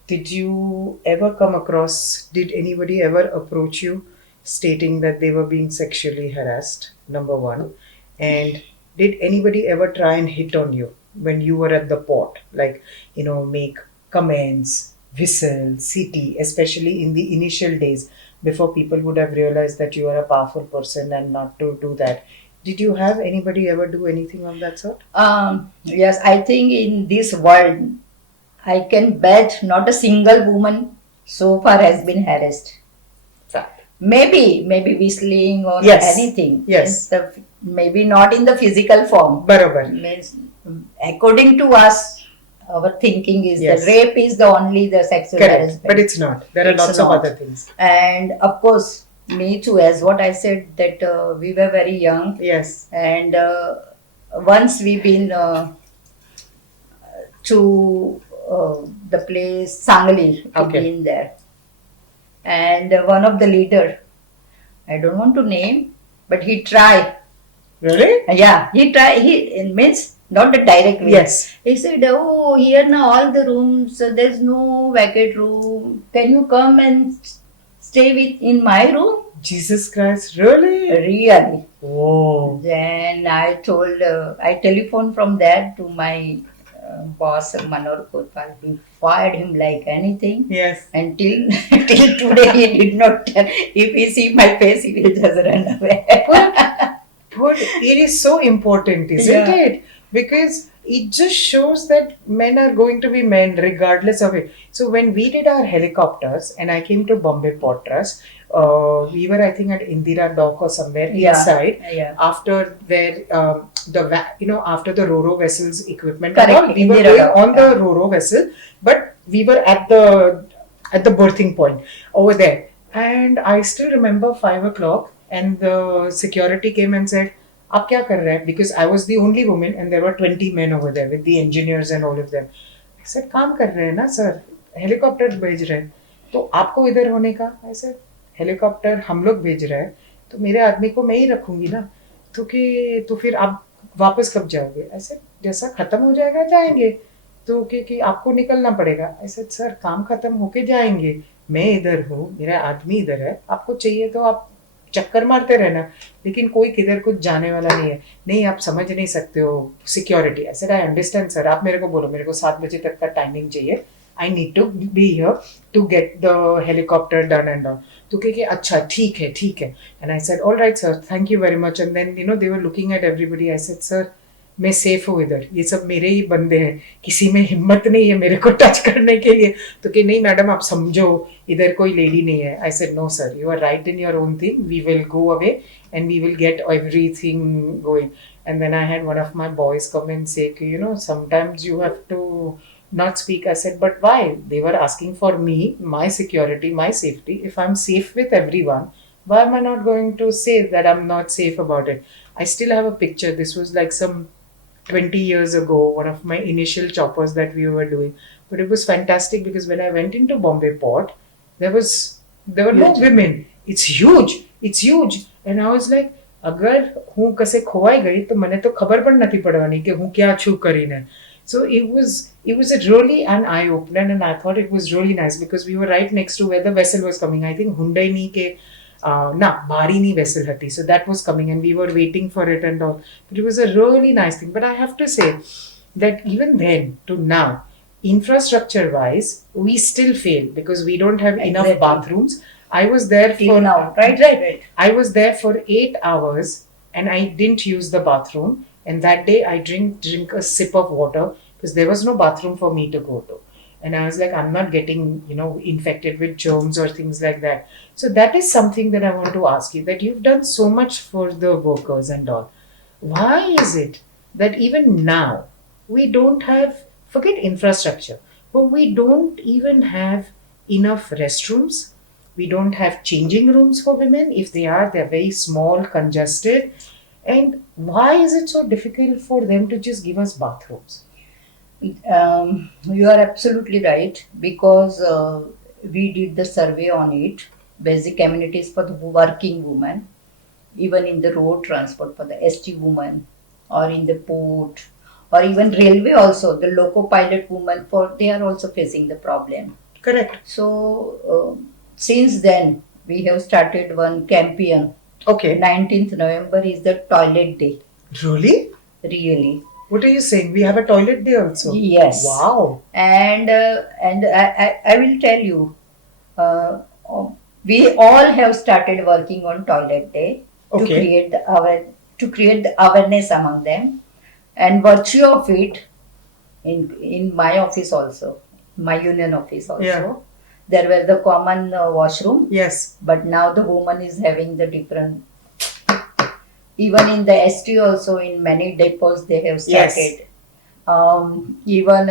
did you ever come across, did anybody ever approach you stating that they were being sexually harassed? Number one. And did anybody ever try and hit on you when you were at the port? Like, make comments, whistle, city, especially in the initial days before people would have realized that you are a powerful person and not to do that. Did you have anybody ever do anything of that sort? Yes, I think in this world, I can bet not a single woman so far has been harassed. Fact. Maybe whistling or Yes. anything. Yes. Maybe not in the physical form. Barabar. Means, according to us, our thinking is Yes. that rape is the only the sexual Correct. harassment. But it's not. There are It's lots of not. other things. And of course, me too, as what I said, that we were very young. Yes. And once we've been to the place Sangli to Okay. be in there. And one of the leader, I don't want to name, but he tried. Really? Yeah, he tried. It means not the direct way. Yes. He said, "Oh, here now all the rooms. There's no vacant room. Can you come and stay in my room?" Jesus Christ, really? Really. Oh. Then I told, I telephoned from there to my boss Manor Kotwal. He fired him like anything. Yes. And till today he did not tell. If he see my face, he will just run away. But it is so important, isn't Yeah. it? Because it just shows that men are going to be men regardless of it. So when we did our helicopters and I came to Bombay Port Trust, we were I think at Indira Dock or somewhere inside. Yeah. After where after the Ro-Ro vessels equipment, Correct. and all, we were Indira going Dock, on the Ro-Ro vessel, but we were at the berthing point over there. And I still remember 5 o'clock, and the security came and said, "आप क्या कर रहे हैं?" Because I was the only woman, and there were 20 men over there with the engineers and all of them. I said, "काम कर रहे हैं ना सर, हेलीकॉप्टर भेज रहे हैं, तो आपको इधर होने का?" I said, "हेलीकॉप्टर हम लोग भेज रहे हैं, तो मेरे आदमी को मैं ही रखूंगी ना, तो फिर आप वापस कब जाओगे?" I said, "जैसा खत्म हो जाएगा जाएंगे." तो कि आपको निकलना पड़ेगा। आई सेड सर काम खत्म होके जाएंगे, मैं इधर हूँ, मेरा आदमी इधर है, आपको चाहिए तो आप चक्कर मारते रहना, लेकिन कोई किधर कुछ जाने वाला नहीं है। नहीं आप समझ नहीं सकते हो security. I said I understand sir, आप मेरे को बोलो, मेरे को 7 बजे तक का टाइमिंग चाहिए, I need to be here to get the helicopter done and all. तो कि अच्छा ठीक है ठीक है। And I said all right sir, thank you very much. And then they were looking at everybody. I said sir मैं safe हूँ इधर, ये सब मेरे ही बंदे हैं, किसी में हिम्मत नहीं है मेरे को टच करने के लिए। तो कि नहीं मैडम आप समझो, इधर कोई लेडी नहीं है। I said no sir, you are right in your own thing, we will go away and we will get everything going. And then I had one of my boys come and say, sometimes you have to not speak. I said, but why? They were asking for me, my security, my safety. If I'm safe with everyone, why am I not going to say that I'm not safe about it? I still have a picture. This was like some 20 years ago, one of my initial choppers that we were doing. But it was fantastic because when I went into Bombay Port, there were no Huge. women. It's huge. It's huge. And I was like, અગર હું કશે ખોવાઈ ગઈ તો મને તો ખબર પણ નથી પડવાની કે હું ક્યાં છું કરીને. So it was a really an eye opener, and I thought it was really nice because we were right next to where the vessel was coming. I think Hyundai ni ke na Barini vessel hati, so that was coming and we were waiting for it and all. But it was a really nice thing. But I have to say that even then to now, infrastructure wise, we still fail because we don't have enough Exactly. bathrooms. I was there Till for now, right. I was there for 8 hours and I didn't use the bathroom. And that day I drink a sip of water because there was no bathroom for me to go to. And I was like, I'm not getting, infected with germs or things like that. So that is something that I want to ask you, that you've done so much for the workers and all. Why is it that even now we don't have, forget infrastructure, but we don't even have enough restrooms? We don't have changing rooms for women. If they are, they're very small, congested. And why is it so difficult for them to just give us bathrooms? You are absolutely right because we did the survey on it. Basic amenities for the working woman, even in the road transport for the ST woman, or in the port, or even railway also. The loco pilot woman, for they are also facing the problem. Correct. So since then we have started one campaign. Okay. 19th November is the toilet day. Really? Really. What are you saying? We have a toilet day also? Yes. Wow. And I will tell you, uh, we all have started working on toilet day to Okay. create the awareness among them, and virtue of it, in my office also, my union office also, Yeah. there were the common washroom, Yes. but now the woman is having the different. Even in the ST also, in many depots they have Yes. started. Even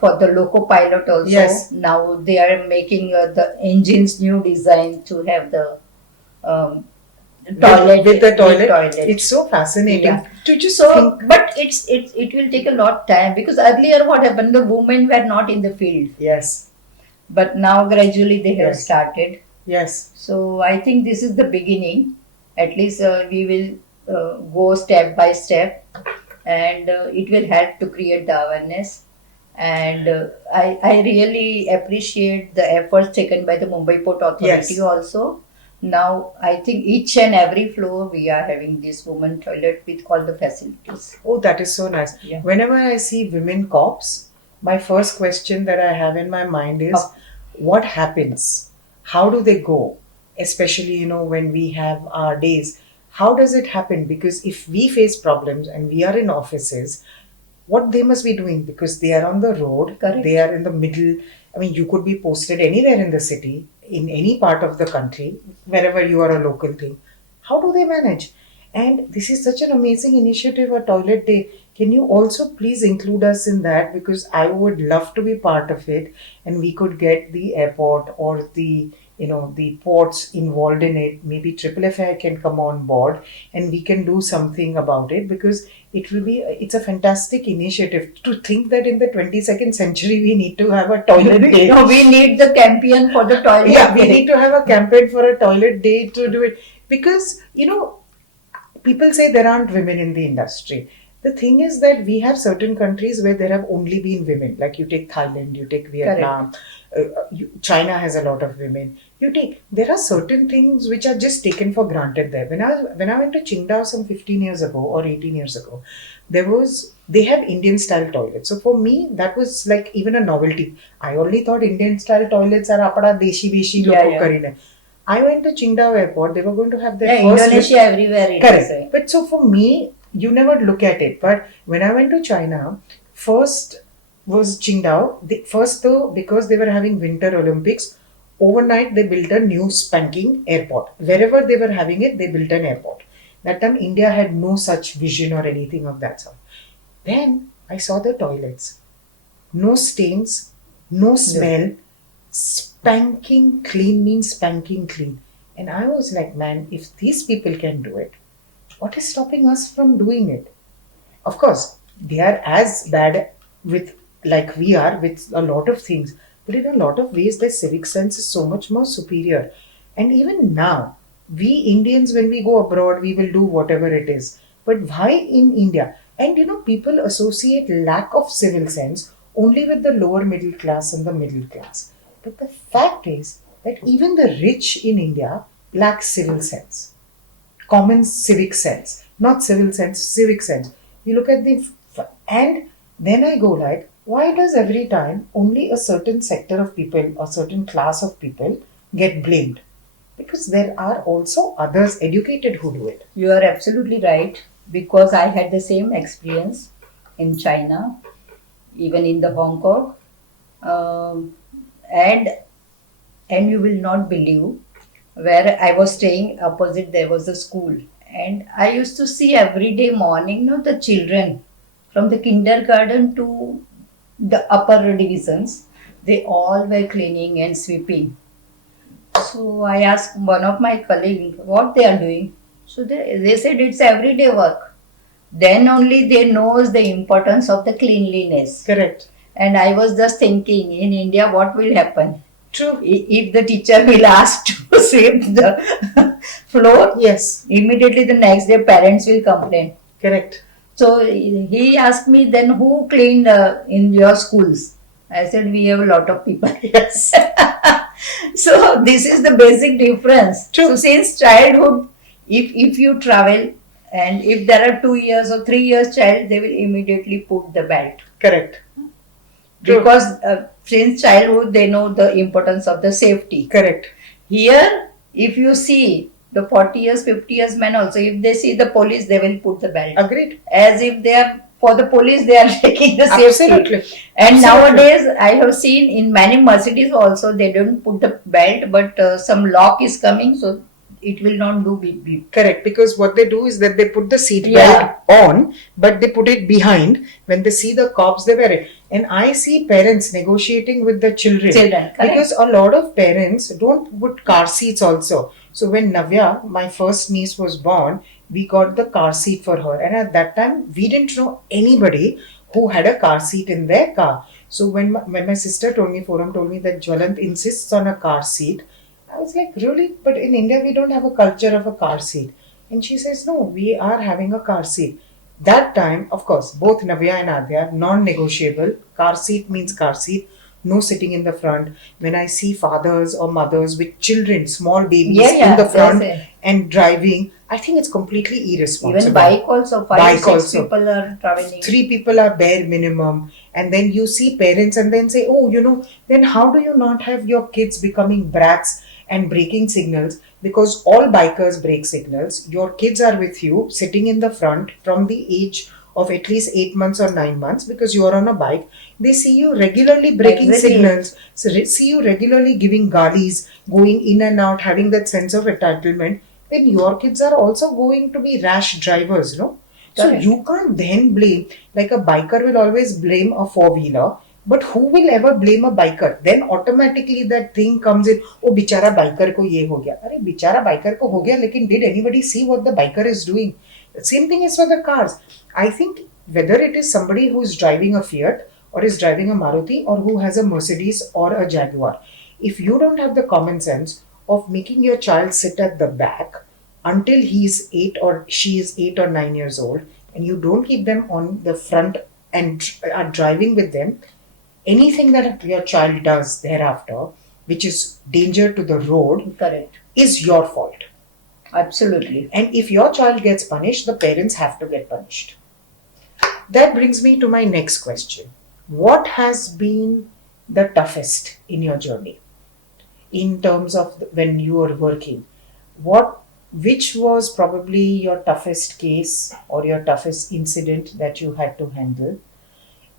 for the loco pilot also, Yes. now they are making the engines new design to have the toilet With the toilet. toilet. It's so fascinating. Yeah. To just So, think. but it will take a lot time because earlier what happened, the women were not in the field, Yes. but now gradually they have Yes. started. Yes. So I think this is the beginning. At least we will go step by step, and it will help to create the awareness. And I really appreciate the efforts taken by the Mumbai Port Authority Yes. also. Now I think each and every floor we are having this women toilet with all the facilities. Oh, that is so nice. Yeah. Whenever I see women cops, my first question that I have in my mind is, Oh. what happens? How do they go? Especially, when we have our days. How does it happen? Because if we face problems and we are in offices, what they must be doing, because they are on the road, Correct. they are in the middle. I mean, you could be posted anywhere in the city, in any part of the country, wherever you are a local thing. How do they manage? And this is such an amazing initiative, a toilet day. Can you also please include us in that? Because I would love to be part of it, and we could get the airport or the ports involved in it. Maybe Triple FI can come on board and we can do something about it, because it's a fantastic initiative to think that in the 22nd century we need to have a toilet day. No, we need the campaign for the toilet. Yeah, we day. need to have a campaign for a toilet day to do it, because people say there aren't women in the industry. The thing is that we have certain countries where there have only been women. Like you take Thailand, you take Vietnam, China has a lot of women. You take there are certain things which are just taken for granted there. When I went to Qingdao some 15 years ago or 18 years ago, they have Indian style toilets. So for me that was like even a novelty. I only thought Indian style toilets are apada deshi deshi Yeah, loko yeah. karine. I went to Qingdao airport. They were going to have their Yeah, first Indonesia everywhere it is. correct. But so for me, you never look at it. But when I went to China, first was Qingdao. First, though, because they were having Winter Olympics, overnight they built a new spanking airport. Wherever they were having it, they built an airport. That time, India had no such vision or anything of that sort. Then I saw the toilets. No stains, no smell, spanking clean means spanking clean. And I was like, man, if these people can do it, what is stopping us from doing it? Of course, they are as bad with like we are with a lot of things, but in a lot of ways, their civic sense is so much more superior. And even now, we Indians, when we go abroad, we will do whatever it is. But why in India? And people associate lack of civil sense only with the lower middle class and the middle class. But the fact is that even the rich in India lack civil sense, common civic sense, not civil sense, civic sense. You look at and then I go like, why does every time only a certain sector of people or certain class of people get blamed? Because there are also others educated who do it. You are absolutely right, because I had the same experience in China, even in the Hong Kong, um, and you will not believe, where I was staying opposite there was a school, and I used to see every day morning, the children from the kindergarten to the upper divisions, they all were cleaning and sweeping. So I asked one of my colleagues what they are doing. So they said it's everyday work. Then only they knows the importance of the cleanliness. Correct. And I was just thinking, in India, what will happen? True. If the teacher will ask to sweep the floor, Yes. immediately the next day parents will complain. Correct. So he asked me, then who cleaned in your schools? I said, we have a lot of people. Yes. So this is the basic difference. True. So since childhood, if you travel and if there are 2 years or 3 years child, they will immediately put the belt. Correct. True. Because since childhood they know the importance of the safety. Correct. Here, if you see the 40 years, 50 years men also, if they see the police, they will put the belt. Agreed. As if they are, for the police, they are taking the safety. Absolutely. And Absolutely. nowadays, I have seen in many Mercedes also, they don't put the belt, but some lock is coming, so it will not do beep beep. Correct, because what they do is that they put the seat Yeah. belt on, but they put it behind. When they see the cops, they wear it. And I see parents negotiating with the children. Children, correct. Because a lot of parents don't put car seats also. So when Navya, my first niece, was born, we got the car seat for her. And at that time, we didn't know anybody who had a car seat in their car. So when my sister told me, Forum told me that Jwalant insists on a car seat, I was like, really? But in India, we don't have a culture of a car seat. And she says, no, we are having a car seat. That time, of course, both Navya and Adya, non-negotiable. Car seat means car seat. No sitting in the front. When I see fathers or mothers with children, small babies in the front and driving, I think it's completely irresponsible. Even bike also, 5-6 people are traveling. 3 people are bare minimum. And then you see parents and then say, oh, then how do you not have your kids becoming brats and breaking signals? Because all bikers break signals. Your kids are with you, sitting in the front from the age of at least 8 months or 9 months, because you are on a bike. They see you regularly breaking signals, see you regularly giving galis, going in and out, having that sense of entitlement. Then your kids are also going to be rash drivers, no? So you can't then blame, like a biker will always blame a four-wheeler, but who will ever blame a biker? Then automatically that thing comes in, oh, bichara biker ko ye ho gaya. Arey, bichara biker ko ho gaya, lekin did anybody see what the biker is doing? The same thing is for the cars. I think whether it is somebody who is driving a Fiat or is driving a Maruti or who has a Mercedes or a Jaguar, if you don't have the common sense of making your child sit at the back until he is 8 or she is 8 or 9 years old, and you don't keep them on the front and are driving with them, anything that your child does thereafter, which is danger to the road, Correct. is your fault. Absolutely. And if your child gets punished, the parents have to get punished. That brings me to my next question. What has been the toughest in your journey in terms of when you were working? Which was probably your toughest case or your toughest incident that you had to handle?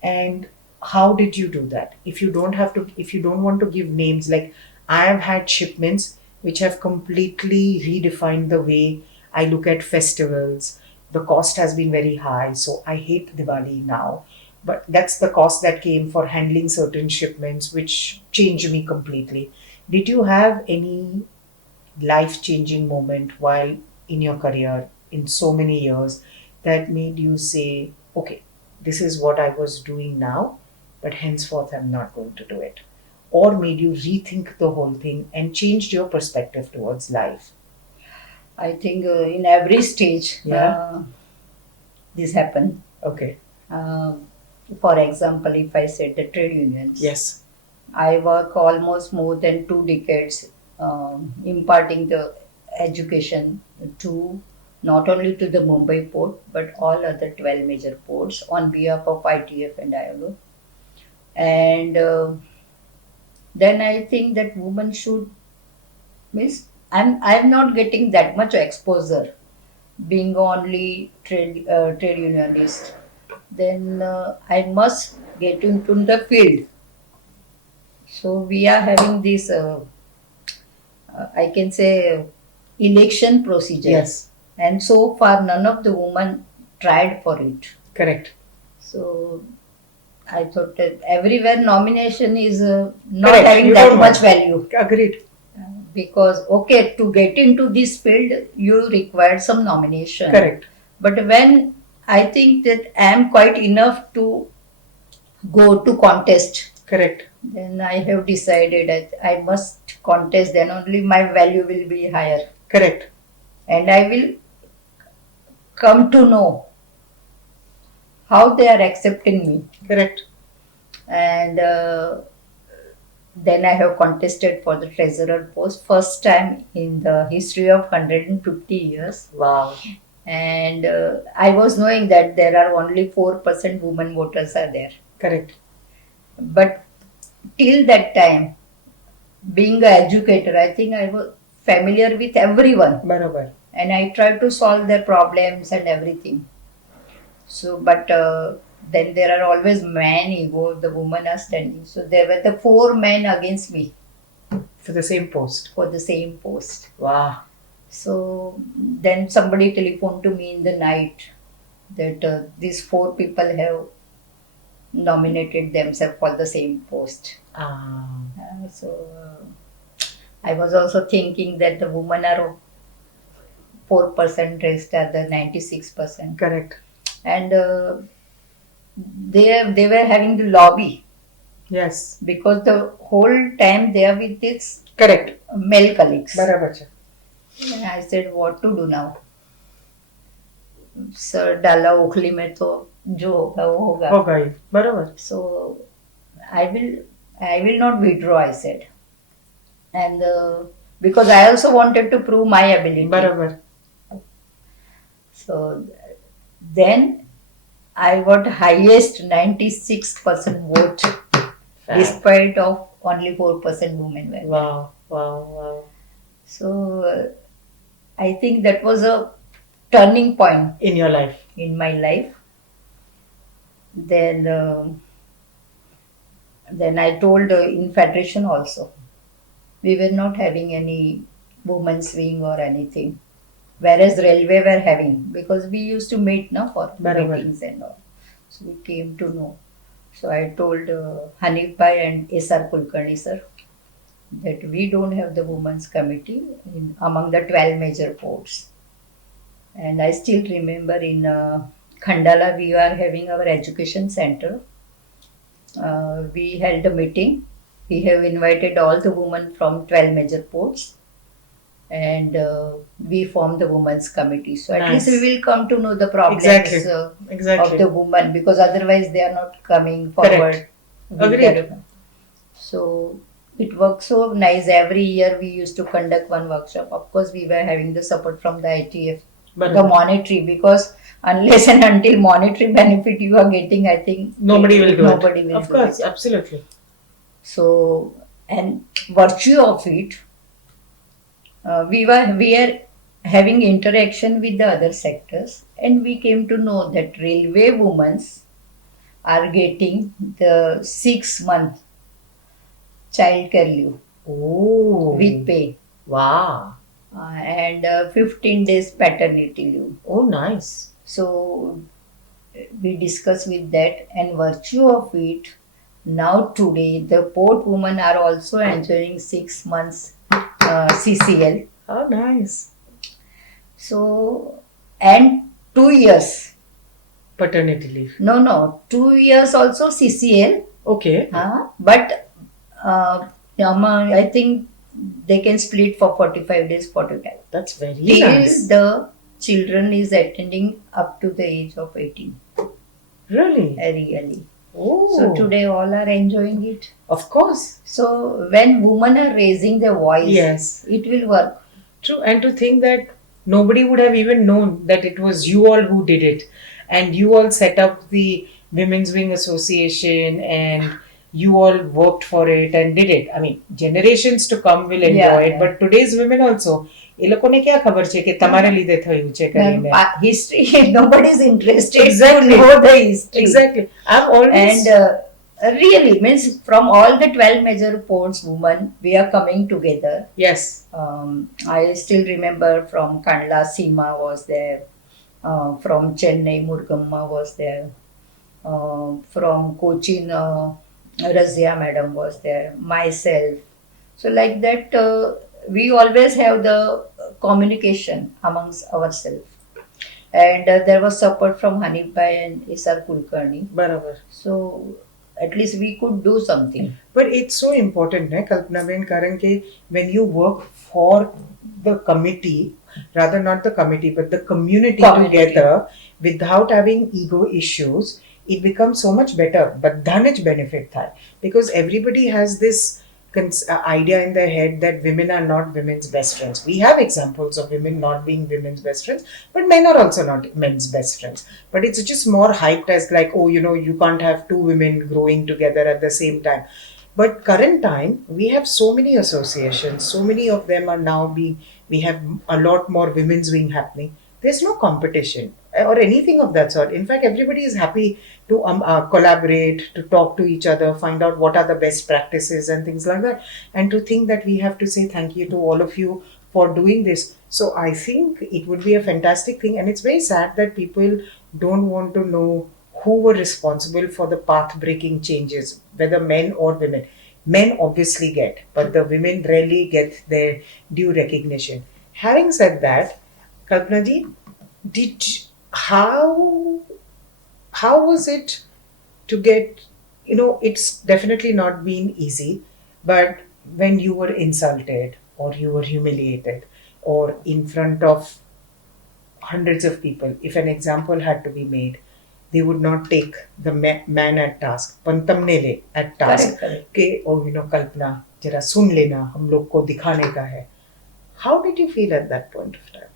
And how did you do that? If you don't want to give names, like I have had shipments which have completely redefined the way I look at festivals. The cost has been very high, so I hate Diwali now. But that's the cost that came for handling certain shipments, which changed me completely. Did you have any life changing moment while in your career in so many years that made you say, okay, this is what I was doing now, but henceforth I'm not going to do it? Or made you rethink the whole thing and changed your perspective towards life? I think in every stage this happened. Okay. Uh, for example, if I said the trade unions, Yes. I work almost more than 2 decades imparting the education to not only to the Mumbai port but all other 12 major ports on behalf of ITF and ILO. And then I think that women should means I'm not getting that much exposure being only trade unionist. Then I must get into the field. So we are having this I can say election procedure. Yes. And so far none of the women tried for it. Correct. So I thought that everywhere nomination is not Correct. having You that don't much want. value. Agreed. Because okay, to get into this field you require some nomination. Correct. But when I think that I am quite enough to go to contest, Correct. then I have decided that I must contest, then only my value will be higher. Correct. And I will come to know how they are accepting me. Correct. And then I have contested for the treasurer post, first time in the history of 150 years. Wow. And I was knowing that there are only 4% women voters are there. Correct. But till that time, being an educator, I think I was familiar with everyone. Barabar. And I tried to solve their problems and everything. So, but then there are always man ego, the women are standing. So there were the 4 men against me For the same post. for the same post. Wow. So then somebody telephoned to me in the night that these 4 people have nominated themselves for the same post. Ah. So I was also thinking that the women are 4%, rest are the 96%. Correct. And they were having the lobby Yes. because the whole time they are with its Correct. male colleagues. बराबर है. And I said, what to do now? Sir डाला ओखली में तो जो होगा वो होगा. होगा ही. बराबर. So I will not withdraw, I said. And because I also wanted to prove my ability. बराबर. So then I got highest 96% vote despite of only 4% women were. Wow. Wow. Wow. So I think that was a turning point In your life. in my life. Then I told in federation also, we were not having any women's wing or anything, whereas railway were having, because we used to meet now for Barabar. meetings and all. So we came to know. So I told Hanif Bhai and S.R. Kulkarni sir that we don't have the women's committee among the 12 major ports. And I still remember in Khandala we are having our education center. We held a meeting. We have invited all the women from 12 major ports. and we formed the women's committee. So at least we Nice. will come to know the problems Exactly. of Exactly. the woman, because otherwise they are not coming Correct. forward with Agreed. their. So it works so nice. Every year we used to conduct one workshop. Of course, we were having the support from the ITF, the Barabar. monetary, because unless and until monetary benefit you are getting, I think Nobody will do it. nobody will Of do course, it. absolutely. So, and virtue of it, we are having interaction with the other sectors, and we came to know that railway women are getting the 6 month childcare leave Oh. with pay, Wow. and 15 days paternity leave. Oh, nice. So we discuss with that, and virtue of it, now today the port women are also enjoying 6 months CCL. Oh, nice. So, and 2 years. Paternity leave. No, 2 years also CCL. Okay. But I think they can split for 45 days, 45. That's very Till nice. the children is attending up to the age of 18. Really? Really. Oh. So today all are enjoying it. Of course. So when women are raising their voice, Yes. it will work. True. And to think that nobody would have even known that it was you all who did it. And you all set up the Women's Wing Association and you all worked for it and did it. I mean, generations to come will enjoy Yeah, it. yeah. But today's women also, એ લોકોને ક્યાં ખબર છે કે તમારે લીધે થયું છે કરીને. History, nobody is interested Exactly. to know the history. Exactly. I've always. And really means from all the 12 major ports women, we are coming together. Yes. I still remember from Kandla, Seema was there. From Chennai, Murgamma was there. From Cochin, Razia madam was there. Myself. So like that, we always have the communication amongst ourselves. And there was support from Hanif Bhai and Isar Kulkarni. બરાબર. So at least we could do something. But it's so important, ne, Kalpana Ben, Karan, ke when you work for the committee, rather not the committee, but the community together without having ego issues, it becomes so much better. But dhanaj benefit tha. Because everybody has this idea in their head that women are not women's best friends. We have examples of women not being women's best friends, but men are also not men's best friends. But it's just more hyped as like, oh, you can't have two women growing together at the same time. But current time, we have so many associations, so many of them are now we have a lot more women's wing happening. There's no competition or anything of that sort. In fact, everybody is happy to collaborate, to talk to each other, find out what are the best practices and things like that. And to think that we have to say thank you to all of you for doing this. So I think it would be a fantastic thing. And it's very sad that people don't want to know who were responsible for the path breaking changes, whether men or women. Men obviously get, but the women rarely get their due recognition. Having said that, Kalpana ji, how was it to get, it's definitely not been easy, but when you were insulted or you were humiliated or in front of hundreds of people, if an example had to be made, they would not take the man at task, pantamne le at task, Correct. कि कल्पना जरा सुन लेना, हम लोग को दिखाने का है. How did you feel at that point of time?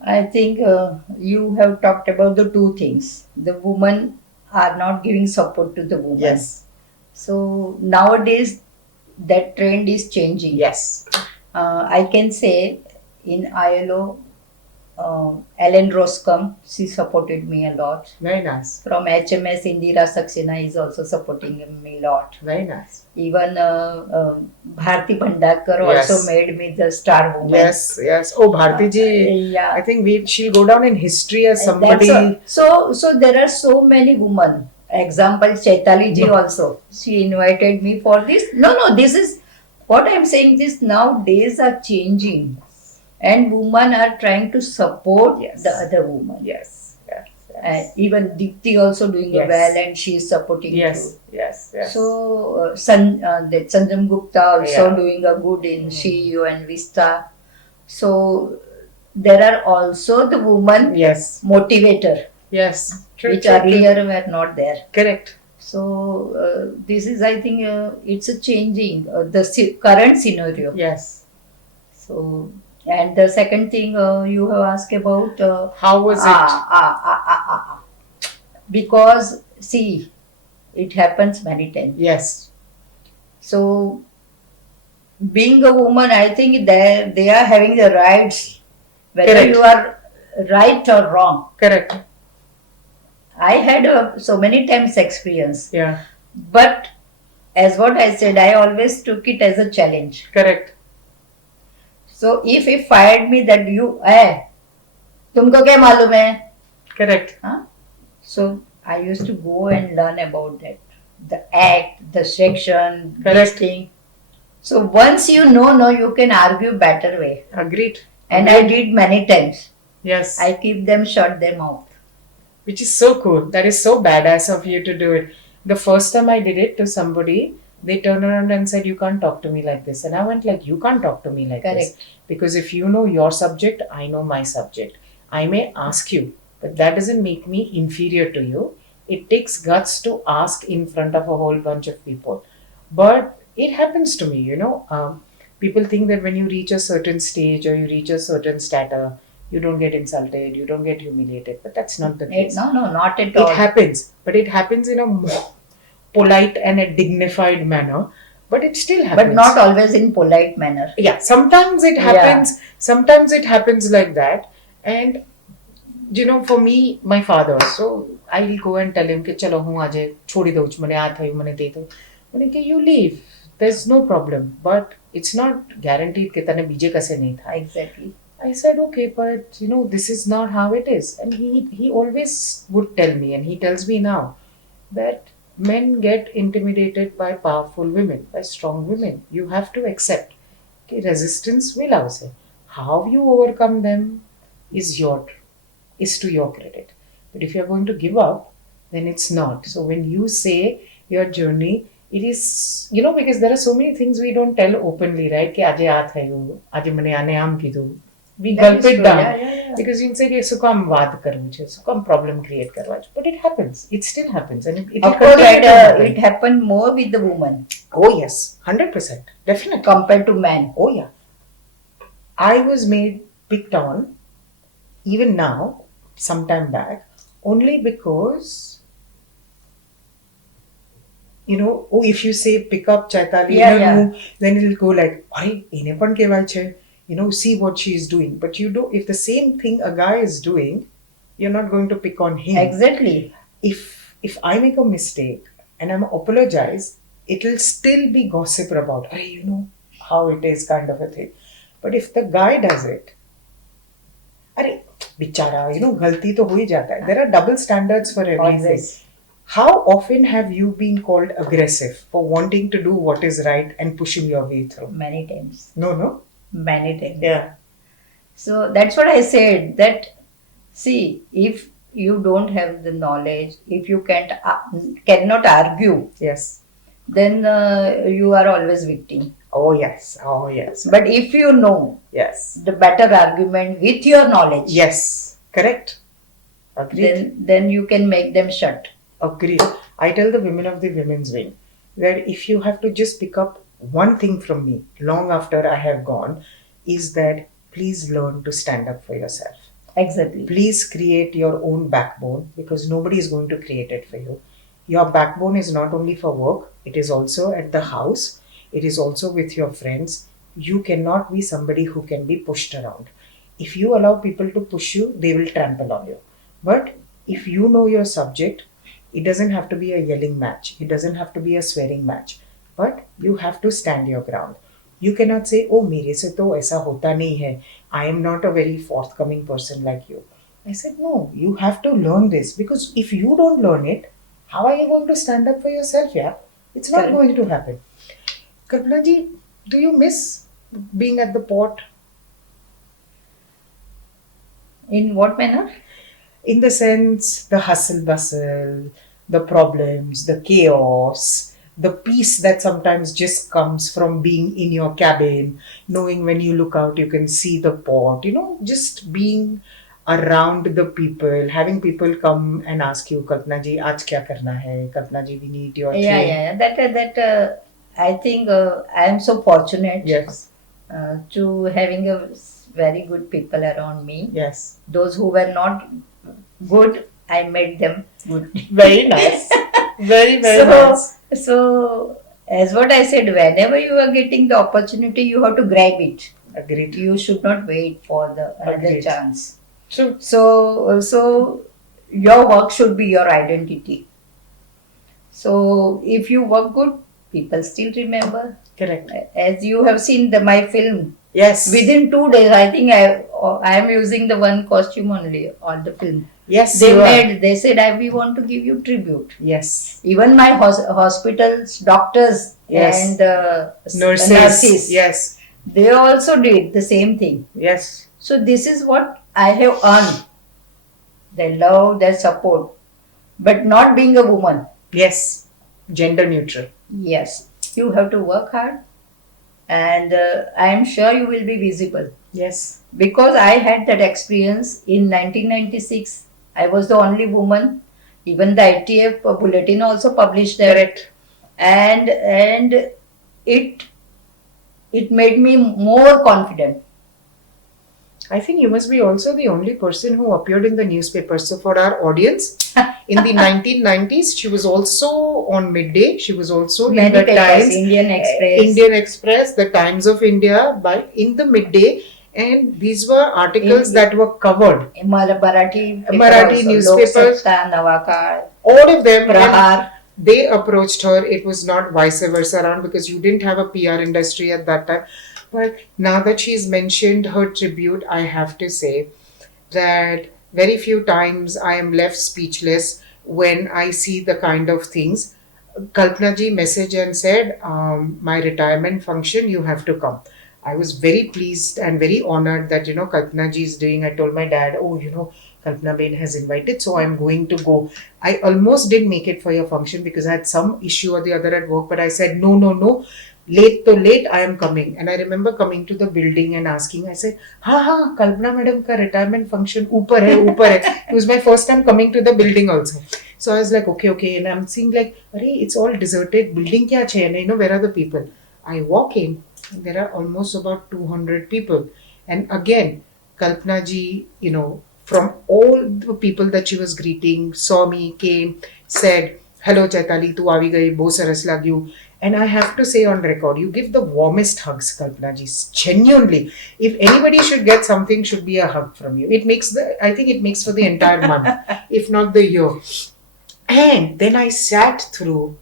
I think you have talked about the two things. The women are not giving support to the women. Yes. So nowadays that trend is changing. Yes. I can say in ILO, Ellen Roscom, she supported me a lot. Very nice. From HMS, Indira Saxena is also supporting me a lot. Very nice. Even Bharti Bhandakar Yes. also made me the star woman. Yes. Oh, Bharti ji, Yeah. I think she'll go down in history as And somebody. So there are so many women. Example, Chaitaly ji also. She invited me for this. No, this is what I'm saying. This nowadays are changing, and women are trying to support Yes. the other woman. Yes. Even Dipti also doing Yes. well, and she is supporting Yes. too. Yes. So that Sanjam Gupta also Yeah. doing a good in CU and Vista. So there are also the woman Yes. motivator, Yes. True, which true, true. earlier were not there. Correct. So this is, I think, it's a changing the current scenario. Yes. So, and the second thing you have asked about How was it? because see, it happens many times. Yes. So being a woman, I think they are having the rights, whether Correct. you are right or wrong. Correct. I had so many times experience, Yeah. but as what I said, I always took it as a challenge. Correct. So if he fired me that you, तुमको क्या मालूम है? Correct. Huh? So I used to go and learn about that, the act, the section, this Correct. thing. So once you know, no, you can argue better way. Agreed. And Agreed. I did many times. Yes. I keep them shut their mouth. Which is so cool. That is so badass of you to do it. The first time I did it to somebody, they turned around and said, "You can't talk to me like this." And I went like, "You can't talk to me like this." Correct. Because if you know your subject, I know my subject. I may ask you, but that doesn't make me inferior to you. It takes guts to ask in front of a whole bunch of people. But it happens to me, people think that when you reach a certain stage or you reach a certain stature, you don't get insulted, you don't get humiliated. But that's not the case. No, no, not at It all. happens, but it happens in a more polite and a dignified manner. But it still happens. But not always in polite manner. Yeah, sometimes it happens. Sometimes it happens like that. And for me, my father, so I will go and tell him कि चलो हूँ आज छोड़ी दो मने आ था मने दे दो मने कि you leave, there's no problem, but it's not guaranteed कि तने बीजे कसे नहीं था. Exactly. I said, okay, but this is not how it is. And he always would tell me, and he tells me now, that men get intimidated by powerful women, by strong women. You have to accept कि resistance will आवसे. How you overcome them is to your credit. But if you're going to give up, then it's not. So when you say your journey, it is, because there are so many things we don't tell openly, right? कि આજે આ થયું, આજે મને આને આમ કીધું. We That gulp is it true. down. Yeah. Because you say, શું કામ વાત કરવું છે, શું કામ problem create કરવા છે. But it happens. It still happens. And it Of will course, continue to happen. it happened more with the woman Oh yes, 100%. Definitely. compared to man. Oh yeah. I was made picked on, even now, sometime back, only because, if you say pick up Chaitaly, then it'll go like, "Why? એને પણ કહેવાય છે." See what she is doing. But if the same thing a guy is doing, you're not going to pick on him. Exactly. If I make a mistake and I'm apologize, it'll still be gossip about, "Hey, how it is," kind of a thing. But if the guy does it, अरे बेचारा, गलती तो हो ही जाता है. There are double standards for everything. Always. How often have you been called aggressive for wanting to do what is right and pushing your way through? Many times. No. Many times. Yeah. So that's what I said, that see, if you don't have the knowledge, if you cannot argue, Yes. then you are always victim. Oh yes. But if you know Yes. the better argument with your knowledge, Yes. Correct. Agreed. then you can make them shut. Agreed. I tell the women of the women's wing that if you have to just pick up one thing from me long after I have gone, is that please learn to stand up for yourself. Exactly. Please create your own backbone, because nobody is going to create it for you. Your backbone is not only for work, it is also at the house, it is also with your friends. You cannot be somebody who can be pushed around. If you allow people to push you, they will trample on you. But if you know your subject, it doesn't have to be a yelling match, it doesn't have to be a swearing match, but you have to stand your ground. You cannot say, "Oh, मेरे से तो ऐसा होता नहीं है. I am not a very forthcoming person like you." I said, no, you have to learn this, because if you don't learn it, how are you going to stand up for yourself? Yeah, it's not Correct. going to happen. Kalpana ji, do you miss being at the port? In what manner? In the sense, the hustle bustle, the problems, the chaos, the peace that sometimes just comes from being in your cabin, knowing when you look out, you can see the port, just being around the people, having people come and ask you, Kalpana ji, aaj kya karna hai? Kalpana ji, we need your Yeah, train. yeah, yeah. That I think I am so fortunate Yes, to having very good people around me. yes. Those who were not good, I made them good. Very nice. Very, very So, nice. so as what I said, whenever you are getting the opportunity, you have to grab it. Agreed. You should not wait for the another Agreed. chance. True. So your work should be your identity. So if you work good, people still remember. Correct. As you have seen my film, Yes. within 2 days, I think I am using the one costume only on the film. Yes, They you are. they said, we want to give you tribute. Yes. Even my hospitals, doctors, Yes. and Nurses. Yes. they also did the same thing. Yes. So this is what I have earned: their love, their support, but not being a woman. Yes. Gender neutral. Yes, you have to work hard, and I am sure you will be visible. Yes. Because I had that experience in 1996. I was the only woman. Even the ITF bulletin also published that, Correct. and it it made me more confident. I think you must be also the only person who appeared in the newspaper. So for our audience, in the 1990s, she was also on Midday. She was also in Many the papers, Times, Indian Express, Indian Express, the Times of India, by in the Midday, and these were articles that were covered. Marathi paper Marathi also, newspapers, Lok Sabta, Navakar, all of them. Prahar. They approached her. It was not vice versa around because you didn't have a PR industry at that time. But now that she's mentioned her tribute, I have to say that very few times I am left speechless when I see the kind of things. Kalpana ji messaged and said, my retirement function, you have to come. I was very pleased and very honored that, Kalpana ji is doing. I told my dad, oh, Kalpana Ben has invited, so I'm going to go. I almost didn't make it for your function because I had some issue or the other at work, but I said, no, no, no. Late to late, I am coming. And I remember coming to the building and asking, I said, ha, Kalpana madam ka retirement function, upar hai, upar hai. It was my first time coming to the building also. So I was like, okay. And I'm seeing like, it's all deserted. Building kya hai? And where are the people? I walk in, and there are almost about 200 people. And again, Kalpana ji, from all the people that she was greeting, saw me, came, said, hello Chaitaly, tu aavi gayi, bahut saras lagyu. And I have to say on record, you give the warmest hugs, Kalpana ji. Genuinely. If anybody should get something, should be a hug from you. I think it makes for the entire month, if not the year. And then I sat through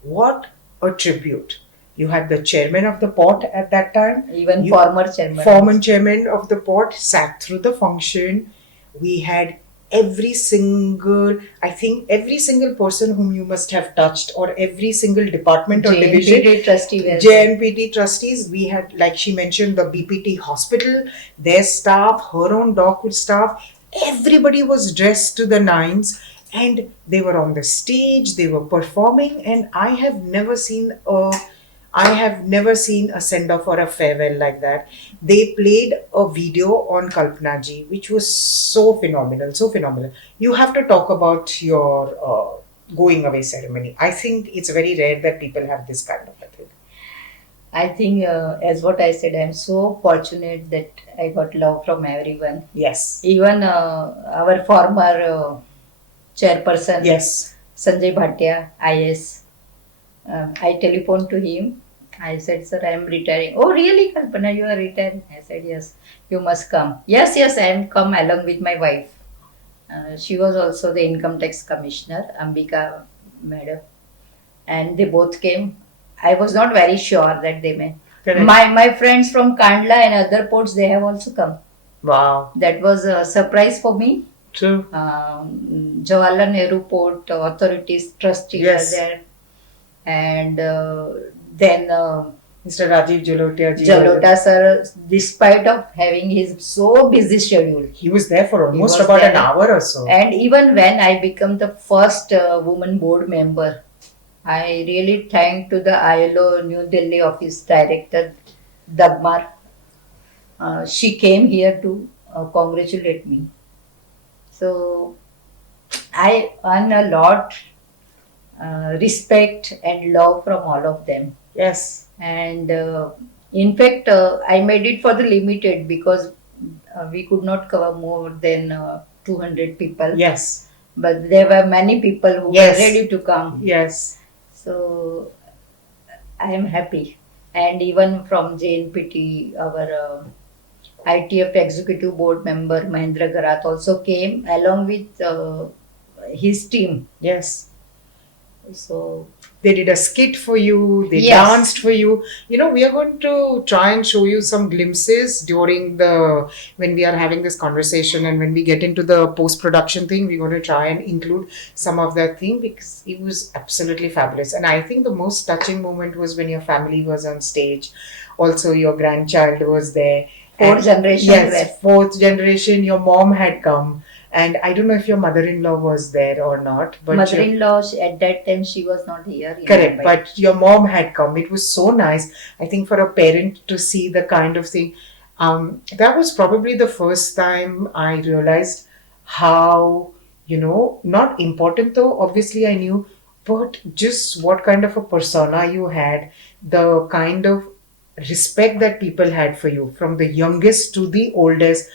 what a tribute. You had the chairman of the port at that time. Even former chairman. Former chairman of the port sat through the function. We had every single person whom you must have touched, or every single department or division. JNPT trustees. We had, like she mentioned, the BPT hospital, their staff, her own doc staff. Everybody was dressed to the nines, and they were on the stage, they were performing, and I have never seen a send off or a farewell like that. They played a video on Kalpana ji, which was so phenomenal, so phenomenal. You have to talk about your going away ceremony. I think it's very rare that people have this kind of a thing. I think, as what I said, I'm so fortunate that I got love from everyone. Yes. Even our former chairperson, yes, Sanjay Bhatia, IS. I telephoned to him. I said, sir, I am retiring. Oh, really, Kalpana, you are retiring? I said, yes, you must come. Yes, I am come along with my wife. She was also the income tax commissioner, Ambika madam. And they both came. I was not very sure that they may. Correct. My friends from Kandla and other ports, they have also come. Wow. That was a surprise for me. True. Jawaharlal Nehru Port Authorities trustees yes. are there. And then Mr. Rajiv Jalota sir, despite of having his so busy schedule, he was there for almost about an hour or so. And even when I became the first woman board member, I really thank to the ILO New Delhi office director Dagmar. She came here to congratulate me. So I earn a lot respect and love from all of them. Yes. And in fact, I made it for the limited because we could not cover more than 200 people. Yes. But there were many people who Yes. were ready to come. Yes. So I am happy. And even from JNPT, our ITF Executive Board member Mahendra Garath also came along with his team. Yes. So They did a skit for you, they Yes. danced for you. We are going to try and show you some glimpses when we are having this conversation, and when we get into the post-production thing, we're going to try and include some of that thing because it was absolutely fabulous. And I think the most touching moment was when your family was on stage. Also, your grandchild was there. Fourth generation. Yes, fourth generation. Your mom had come. And I don't know if your mother-in-law was there or not. But mother-in-law, at that time, she was not here. Correct, Mumbai. but your mom had come. It was so nice. I think for a parent to see the kind of thing, that was probably the first time I realized how, not important though, obviously I knew, but just what kind of a persona you had, the kind of respect that people had for you, from the youngest to the oldest,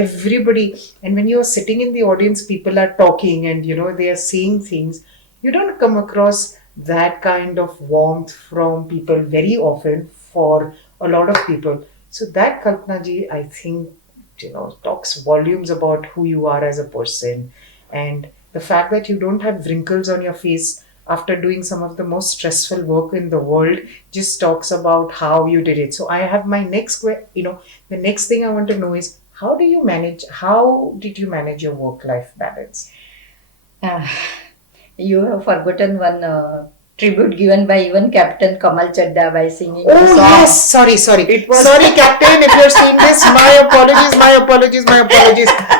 everybody. And when you're sitting in the audience, people are talking and, they are saying things. You don't come across that kind of warmth from people very often for a lot of people. So that, Kalpana ji, I think, talks volumes about who you are as a person. And the fact that you don't have wrinkles on your face after doing some of the most stressful work in the world just talks about how you did it. So I have my the next thing I want to know is how did you manage your work-life balance? Uh, you have forgotten one tribute given by even Captain Kamal Chadda by singing the Oh song. yes, sorry. It was Sorry, Captain, if you're seeing this, my apologies.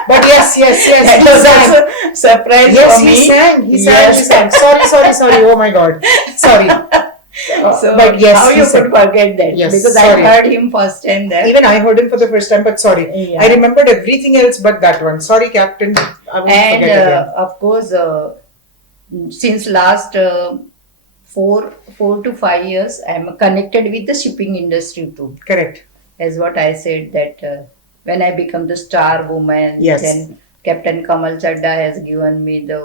But yes. That he was sang. also surprise Yes, for me. he Yes. sang. Sorry. Oh my God. Sorry. So but yes, how he you sang. could forget that? Yes, Because sorry. I heard him first time there. Even I heard him for the first time, but sorry. Yeah. I remembered everything else but that one. Sorry, Captain. I won't And forget again. of course, since last 4 to 5 years, I am connected with the shipping industry too. Correct. As what I said that when I become the star woman, Yes. then Captain Kamal Chadda has given me the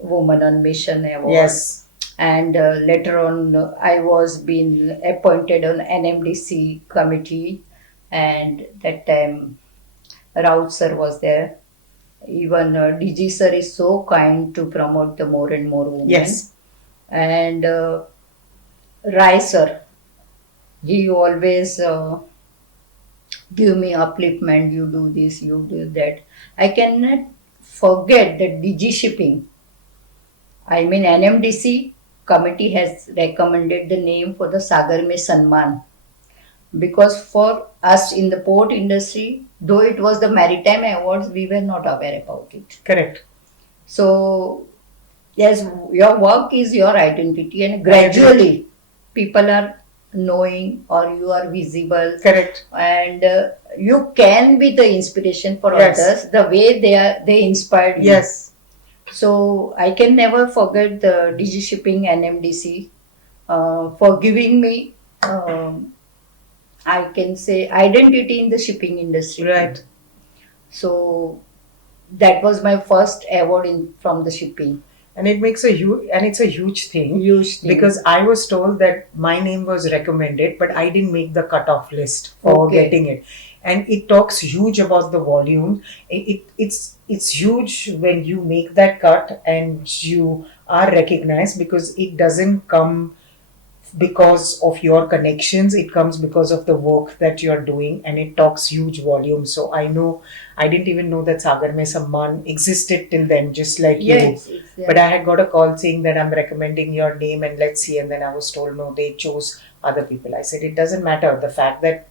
Woman on Mission award. Yes. And later on, I was being appointed on NMDC committee, and that time Raut sir was there. Even DG sir is so kind to promote the more and more women. Yes. And Rai sir, he always give me upliftment. You do this, you do that. I cannot forget that DG shipping. I mean NMDC committee has recommended the name for the Sagar Mein Sanman, because for us in the port industry, though it was the Maritime Awards, we were not aware about it. Correct. So yes, your work is your identity, and gradually people are knowing or you are visible. Correct. And you can be the inspiration for Yes. others the way they inspired you. Yes. So I can never forget the DG Shipping NMDC for giving me, I can say, identity in the shipping industry. Right. So that was my first award from the shipping. And it's a huge thing. Huge thing. Because I was told that my name was recommended, but I didn't make the cutoff list for Okay. getting it. And it talks huge about the volume. It's huge when you make that cut and you are recognized, because it doesn't come because of your connections, it comes because of the work that you're doing, and it talks huge volume. So I didn't even know that Sagar Mein Samman existed till then, just like Yes, you. it's there. But I had got a call saying that I'm recommending your name and let's see, and then I was told no, they chose other people. I said it doesn't matter. The fact that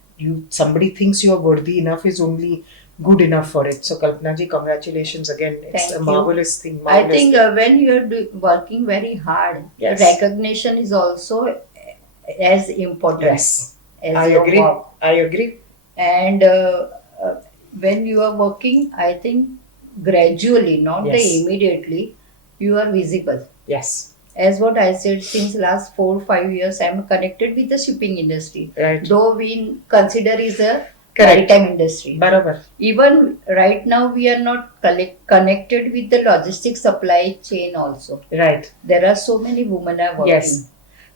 somebody thinks you are worthy enough is only good enough for it. So Kalpana ji, congratulations again. It's a Thank you. marvelous thing. I Marvelous think thing. when you're working very hard, Yes. recognition is also as important Yes, as I your agree. work. I agree. And uh, when you are working, I think gradually, not the Yes. immediately, you are visible. Yes. As what I said, since last 4 5 years, I'm connected with the shipping industry. Right. Though we consider is a Correct. maritime industry. Barabar. Even right now, we are not connected with the logistics supply chain also. Right. There are so many women are working. Yes.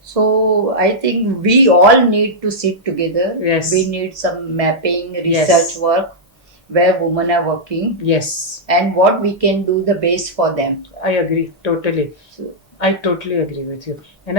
So I think we all need to sit together. Yes. We need some mapping, research Yes. work where women are working Yes. and what we can do the base for them. I agree totally. So, I totally agree with you. And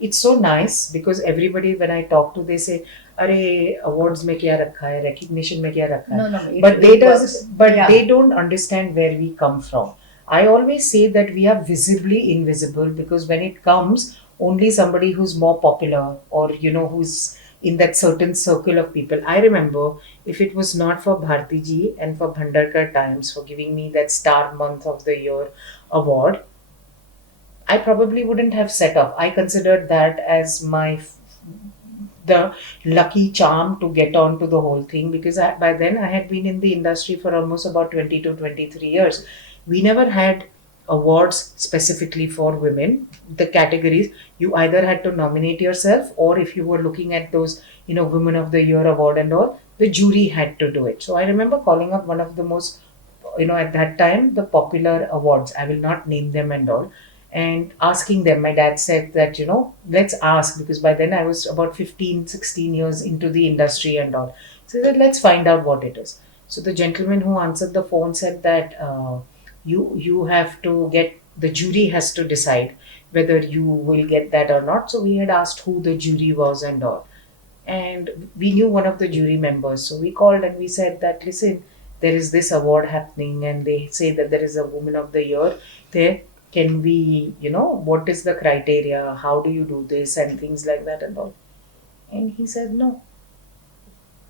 it's so nice because everybody, when I talk to, they say, "Arey, awards में क्या रखा है, recognition में क्या रखा है?" no, no, But yeah. they don't understand where we come from. I always say that we are visibly invisible because when it comes, only somebody who's more popular or who's in that certain circle of people. I remember if it was not for Bharti ji and for Bhandarkar Times for giving me that Star Month of the Year award, I probably wouldn't have set up. I considered that as the lucky charm to get on to the whole thing because by then I had been in the industry for almost about 20 to 23 years. We never had awards specifically for women. The categories, you either had to nominate yourself, or if you were looking at those, Women of the Year award and all, the jury had to do it. So I remember calling up one of the most, at that time, the popular awards. I will not name them and all, and asking them. My dad said that, let's ask, because by then I was about 15, 16 years into the industry and all. So that let's find out what it is. So the gentleman who answered the phone said that you have to get, the jury has to decide whether you will get that or not. So we had asked who the jury was and all, and we knew one of the jury members. So we called and we said that, listen, there is this award happening and they say that there is a Woman of the Year there. Can we, what is the criteria? How do you do this? And things like that and all. And he said no.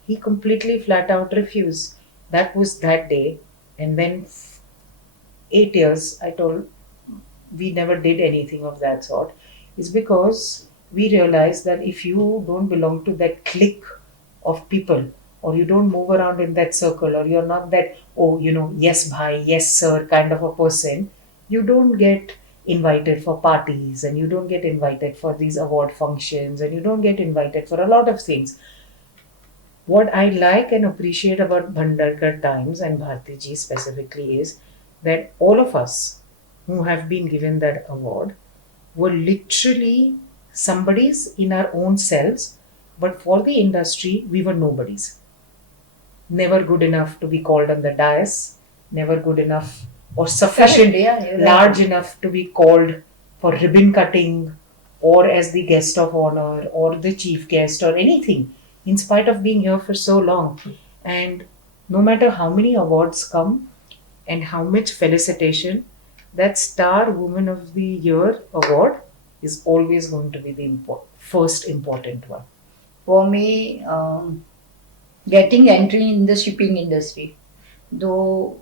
He completely flat out refused. That was that day. And then 8 years, I told, we never did anything of that sort, is because we realized that if you don't belong to that clique of people, or you don't move around in that circle, or you're not that, oh, yes, bhai, yes, sir, kind of a person, you don't get invited for parties, and you don't get invited for these award functions, and you don't get invited for a lot of things. What I like and appreciate about Bhandarkar Times and Bharti ji specifically is that all of us who have been given that award were literally somebody's in our own selves, but for the industry, we were nobodies. Never good enough to be called on the dais, never good enough or sufficient, large enough to be called for ribbon cutting or as the guest of honor or the chief guest or anything, in spite of being here for so long. And no matter how many awards come and how much felicitation, that Star Woman of the Year award is always going to be the first important one. For me, getting entry in the shipping industry, though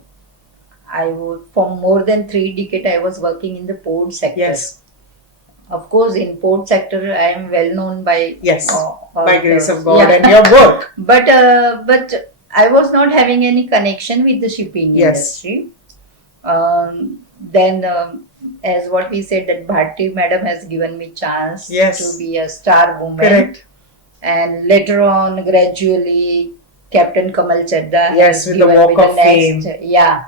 for more than 3 decades, I was working in the port sector. Yes. Of course, in port sector, I am well known by by grace of God and your work. But I was not having any connection with the shipping industry. Then, as what we said, that Bharti madam has given me chance to be a star woman. Correct. And later on, gradually, Captain Kamal Chadda has with given the Walk me the of next. Fame. Yeah.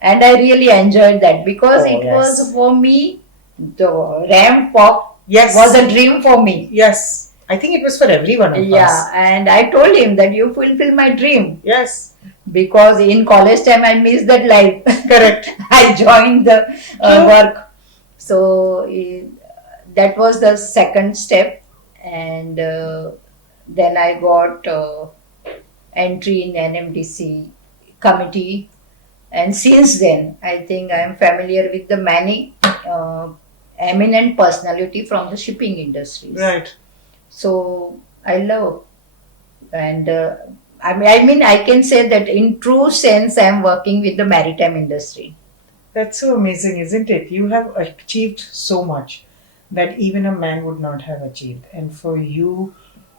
And I really enjoyed that because it was for me, the ramp walk was a dream for me. Yes. I think it was for everyone of us. Yeah. And I told him that you fulfill my dream. Yes. Because in college time, I missed that life. Correct. I joined the work. So that was the second step. And then I got entry in NMDC committee, and since then I think I am familiar with the many eminent personality from the shipping industries. Right. So I love And I can say that in true sense, I'm working with the maritime industry. That's so amazing, isn't it? You have achieved so much that even a man would not have achieved. And for you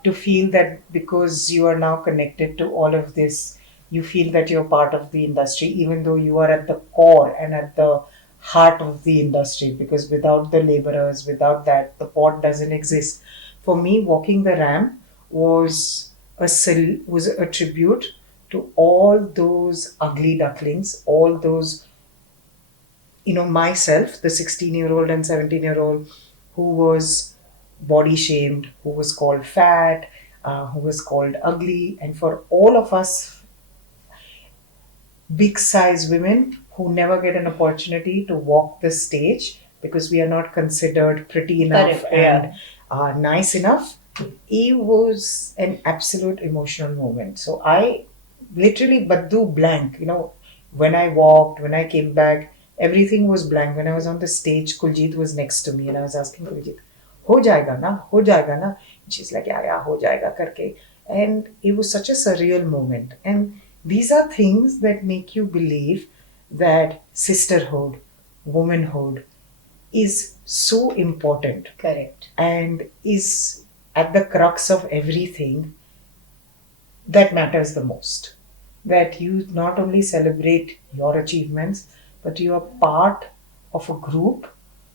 to feel that because you are now connected to all of this, you feel that you're part of the industry, even though you are at the core and at the heart of the industry, because without the laborers, without that, the port doesn't exist. For me, walking the ramp was was a tribute to all those ugly ducklings, all those, myself, the 16-year-old and 17-year-old who was body shamed, who was called fat, who was called ugly. And for all of us big size women who never get an opportunity to walk the stage because we are not considered pretty enough Correct, and yeah. nice enough, it was an absolute emotional moment. So I literally baddu blank. When I walked, when I came back, everything was blank. When I was on the stage, Kuljit was next to me and I was asking Kuljit, "Ho jayega na? Ho jayega na?" And she's like, "Yeah, yeah, ho jayega karke." And it was such a surreal moment. And these are things that make you believe that sisterhood, womanhood is so important Correct. and is at the crux of everything that matters the most. That you not only celebrate your achievements, but you are part of a group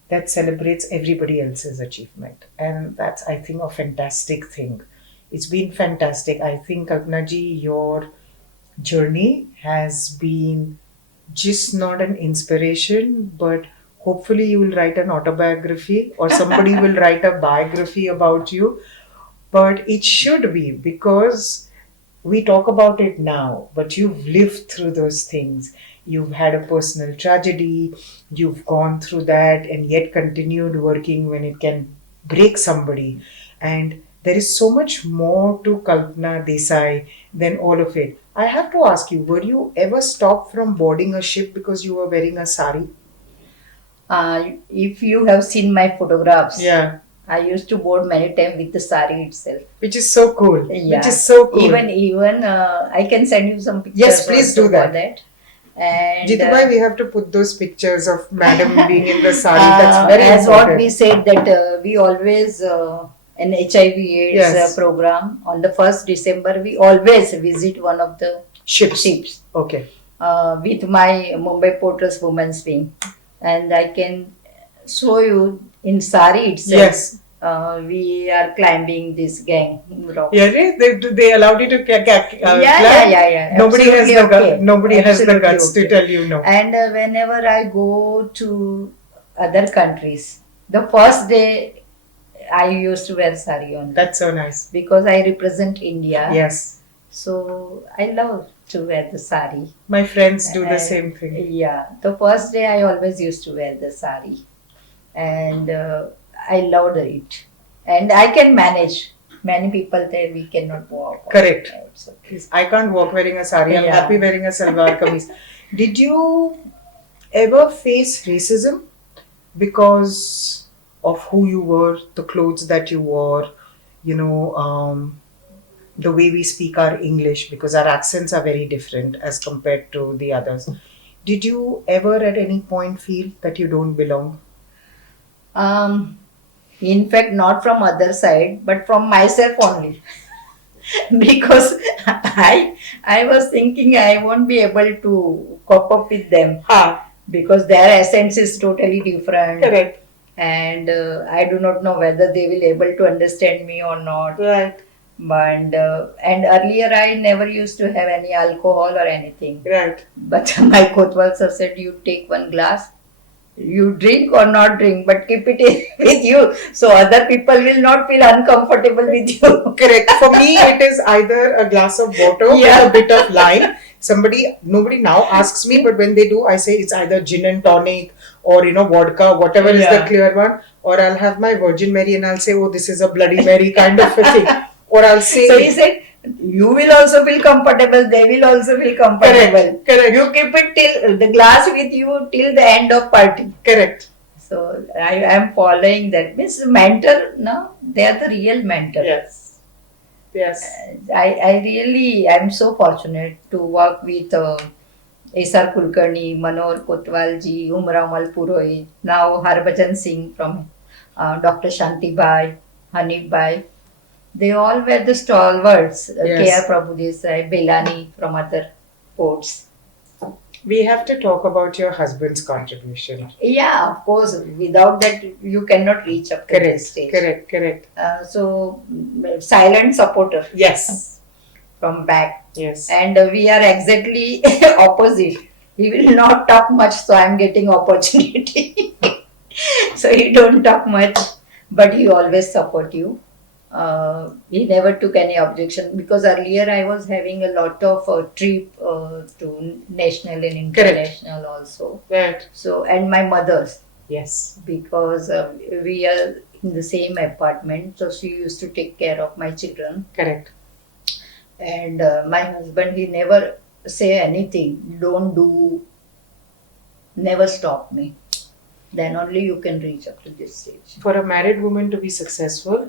that celebrates everybody else's achievement. And that's, I think, a fantastic thing. It's been fantastic. I think, Kalpana ji, your journey has been just not an inspiration, but hopefully you will write an autobiography or somebody will write a biography about you. But it should be, because we talk about it now, but you've lived through those things. You've had a personal tragedy, you've gone through that, and yet continued working when it can break somebody. And there is so much more to Kalpana Desai than all of it. I have to ask you, were you ever stopped from boarding a ship because you were wearing a sari? If you have seen my photographs, Yeah, I used to board many times with the sari itself. which is so cool. Which Yeah, is so cool. even I can send you some pictures. Yes, please also do that. for that. And Jitubai, we have to put those pictures of Madam being in the sari. That's very as important. what we said that we always in HIV/AIDS Yes. program on the 1st December we always visit one of the ships Okay. with my Mumbai Porters Women's Wing, and I can show you in sari itself. Yes. We are climbing this gang rock. Yeah, they allowed you to Yeah. Nobody has Absolutely the okay. nobody has the Absolutely guts to okay. tell you no. And whenever I go to other countries, the first day I used to wear sari only That's so nice. because I represent India. Yes. So I love to wear the sari. My friends do the And, same thing. Yeah, the first day I always used to wear the sari, and I loved it. And I can manage. Many people say we cannot walk. Correct. So, I can't walk wearing a sari. I'm Yeah. happy wearing a salwar kameez. Did you ever face racism because of who you were, the clothes that you wore, the way we speak our English, because our accents are very different as compared to the others? Did you ever at any point feel that you don't belong? in fact, not from other side, but from myself only. Because I was thinking I won't be able to cope up with them because their essence is totally different. Correct. And I do not know whether they will able to understand me or not. Right. But and earlier I never used to have any alcohol or anything. Right. But my Kotwal sir said, you take one glass, you drink or not drink, but keep it with you so other people will not feel uncomfortable with you. Correct. For me, it is either a glass of water Yeah. with a bit of lime. Nobody now asks me, but when they do, I say it's either gin and tonic or vodka, whatever is the Yeah. clear one. Or I'll have my Virgin Mary and I'll say, oh, this is a Bloody Mary kind of a thing. Or I'll say, So he said, you will also feel comfortable, they will also feel comfortable. Correct. You keep it till the glass with you till the end of party. Correct. So I am following that. Means mentor, no, they are the real mentor. Yes. Yes. I'm so fortunate to work with S.R. Kulkarni, Manor Kotwalji, Umramal Purohit, now Harbhajan Singh from Dr. Shanti Bai, Hanif Bai. They all were the stalwarts. K.R. Yes. Prabhu Desai, Belani from other ports. We have to talk about your husband's contribution. Yeah, of course. Without that, you cannot reach up to this Correct, stage. correct, correct. Silent supporter Yes, from back. yes. And we are exactly opposite. He will not talk much, so I'm getting opportunity. So he don't talk much, but he always support you. He never took any objection because earlier I was having a lot of trip to national and international also. Right. So and my mother's Yes. because we are in the same apartment, so she used to take care of my children. Correct. And my husband, he never say anything. Don't do, never stop me. Then only you can reach up to this stage. For a married woman to be successful,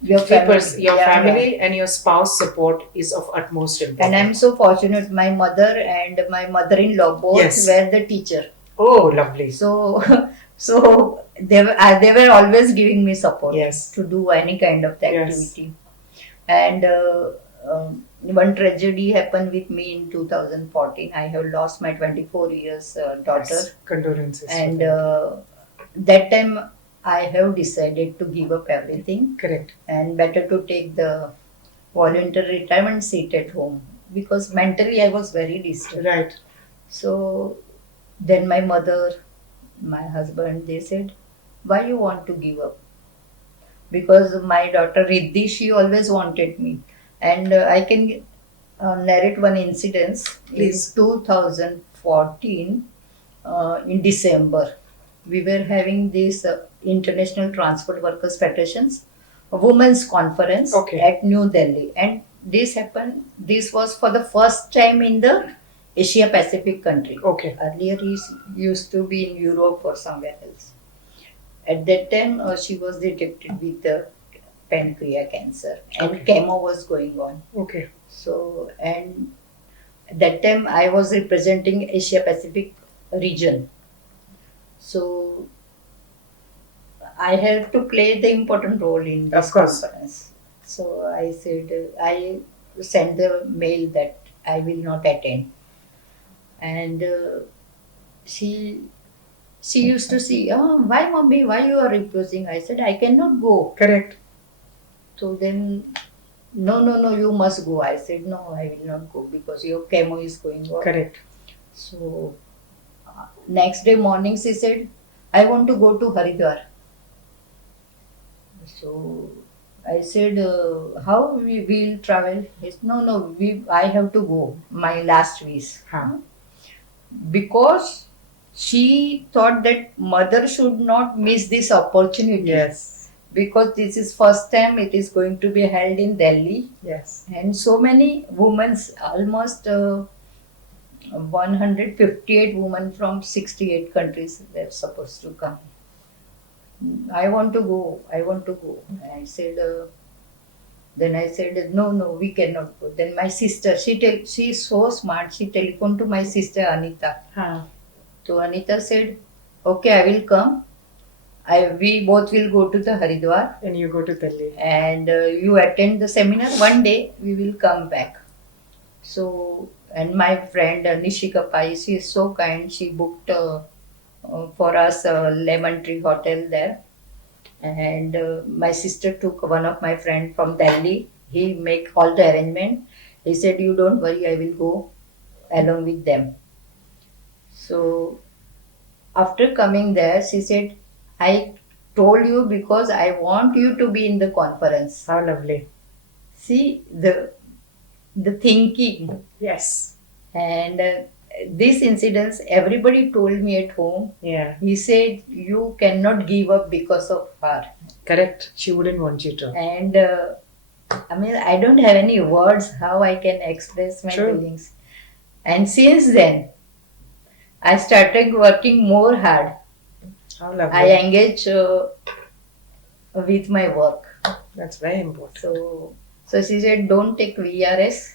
Your family, your yeah, family yeah. and your spouse support is of utmost importance. And I'm so fortunate. My mother and my mother-in-law both Yes. were the teacher. Oh, lovely. So, so they were always giving me support. Yes. To do any kind of the Yes. activity. And one tragedy happened with me in 2014. I have lost my 24 years daughter. Yes. Condolences. And that time I have decided to give up everything correct. and better to take the voluntary retirement seat at home because mentally I was very disturbed. Right. So then my mother, my husband, they said, why you want to give up? Because my daughter Riddhi, she always wanted me. And I can narrate one incident. Please. In 2014, in December, we were having this International Transport Workers Federation's Women's Conference Okay. at New Delhi. And this happened, this was for the first time in the Asia Pacific country. Okay. Earlier, he used to be in Europe or somewhere else. At that time, she was detected with pancreas cancer, and Okay. chemo was going on. Okay. So, and at that time, I was representing Asia Pacific region. So, I had to play the important role in this Of course. conference. So, I said, I sent the mail that I will not attend. And she used to see, oh, why mommy, why you are refusing? I said, I cannot go. Correct. So then, no, you must go. I said, no, I will not go because your chemo is going on. Correct. So next day morning, she said, I want to go to Haridwar. So I said, how we will travel? He said, no, I have to go. My last wish. Huh. Because she thought that mother should not miss this opportunity. Yes. Because this is first time it is going to be held in Delhi. Yes. And so many women, almost 158 women from 68 countries they're supposed to come. I want to go. I said, then I said, no, we cannot go. Then my sister, she is so smart. She telephoned to my sister Anita. Huh. So Anita said, okay, I will come. We both will go to the Haridwar. And you go to Delhi. And you attend the seminar. One day we will come back. So, and my friend Nishika Pai, she is so kind. She booked for us a Lemon Tree Hotel there. And my sister took one of my friend from Delhi. He make all the arrangement. He said, you don't worry, I will go along with them. So after coming there, she said, I told you because I want you to be in the conference. How lovely. See the thinking. Yes. And this incidents, everybody told me at home. Yeah. He said, you cannot give up because of her. Correct. She wouldn't want you to. And I don't have any words how I can express my True. feelings. And since then, I started working more hard. How lovely. I engage with my work. That's very important. So So she said, don't take VRS.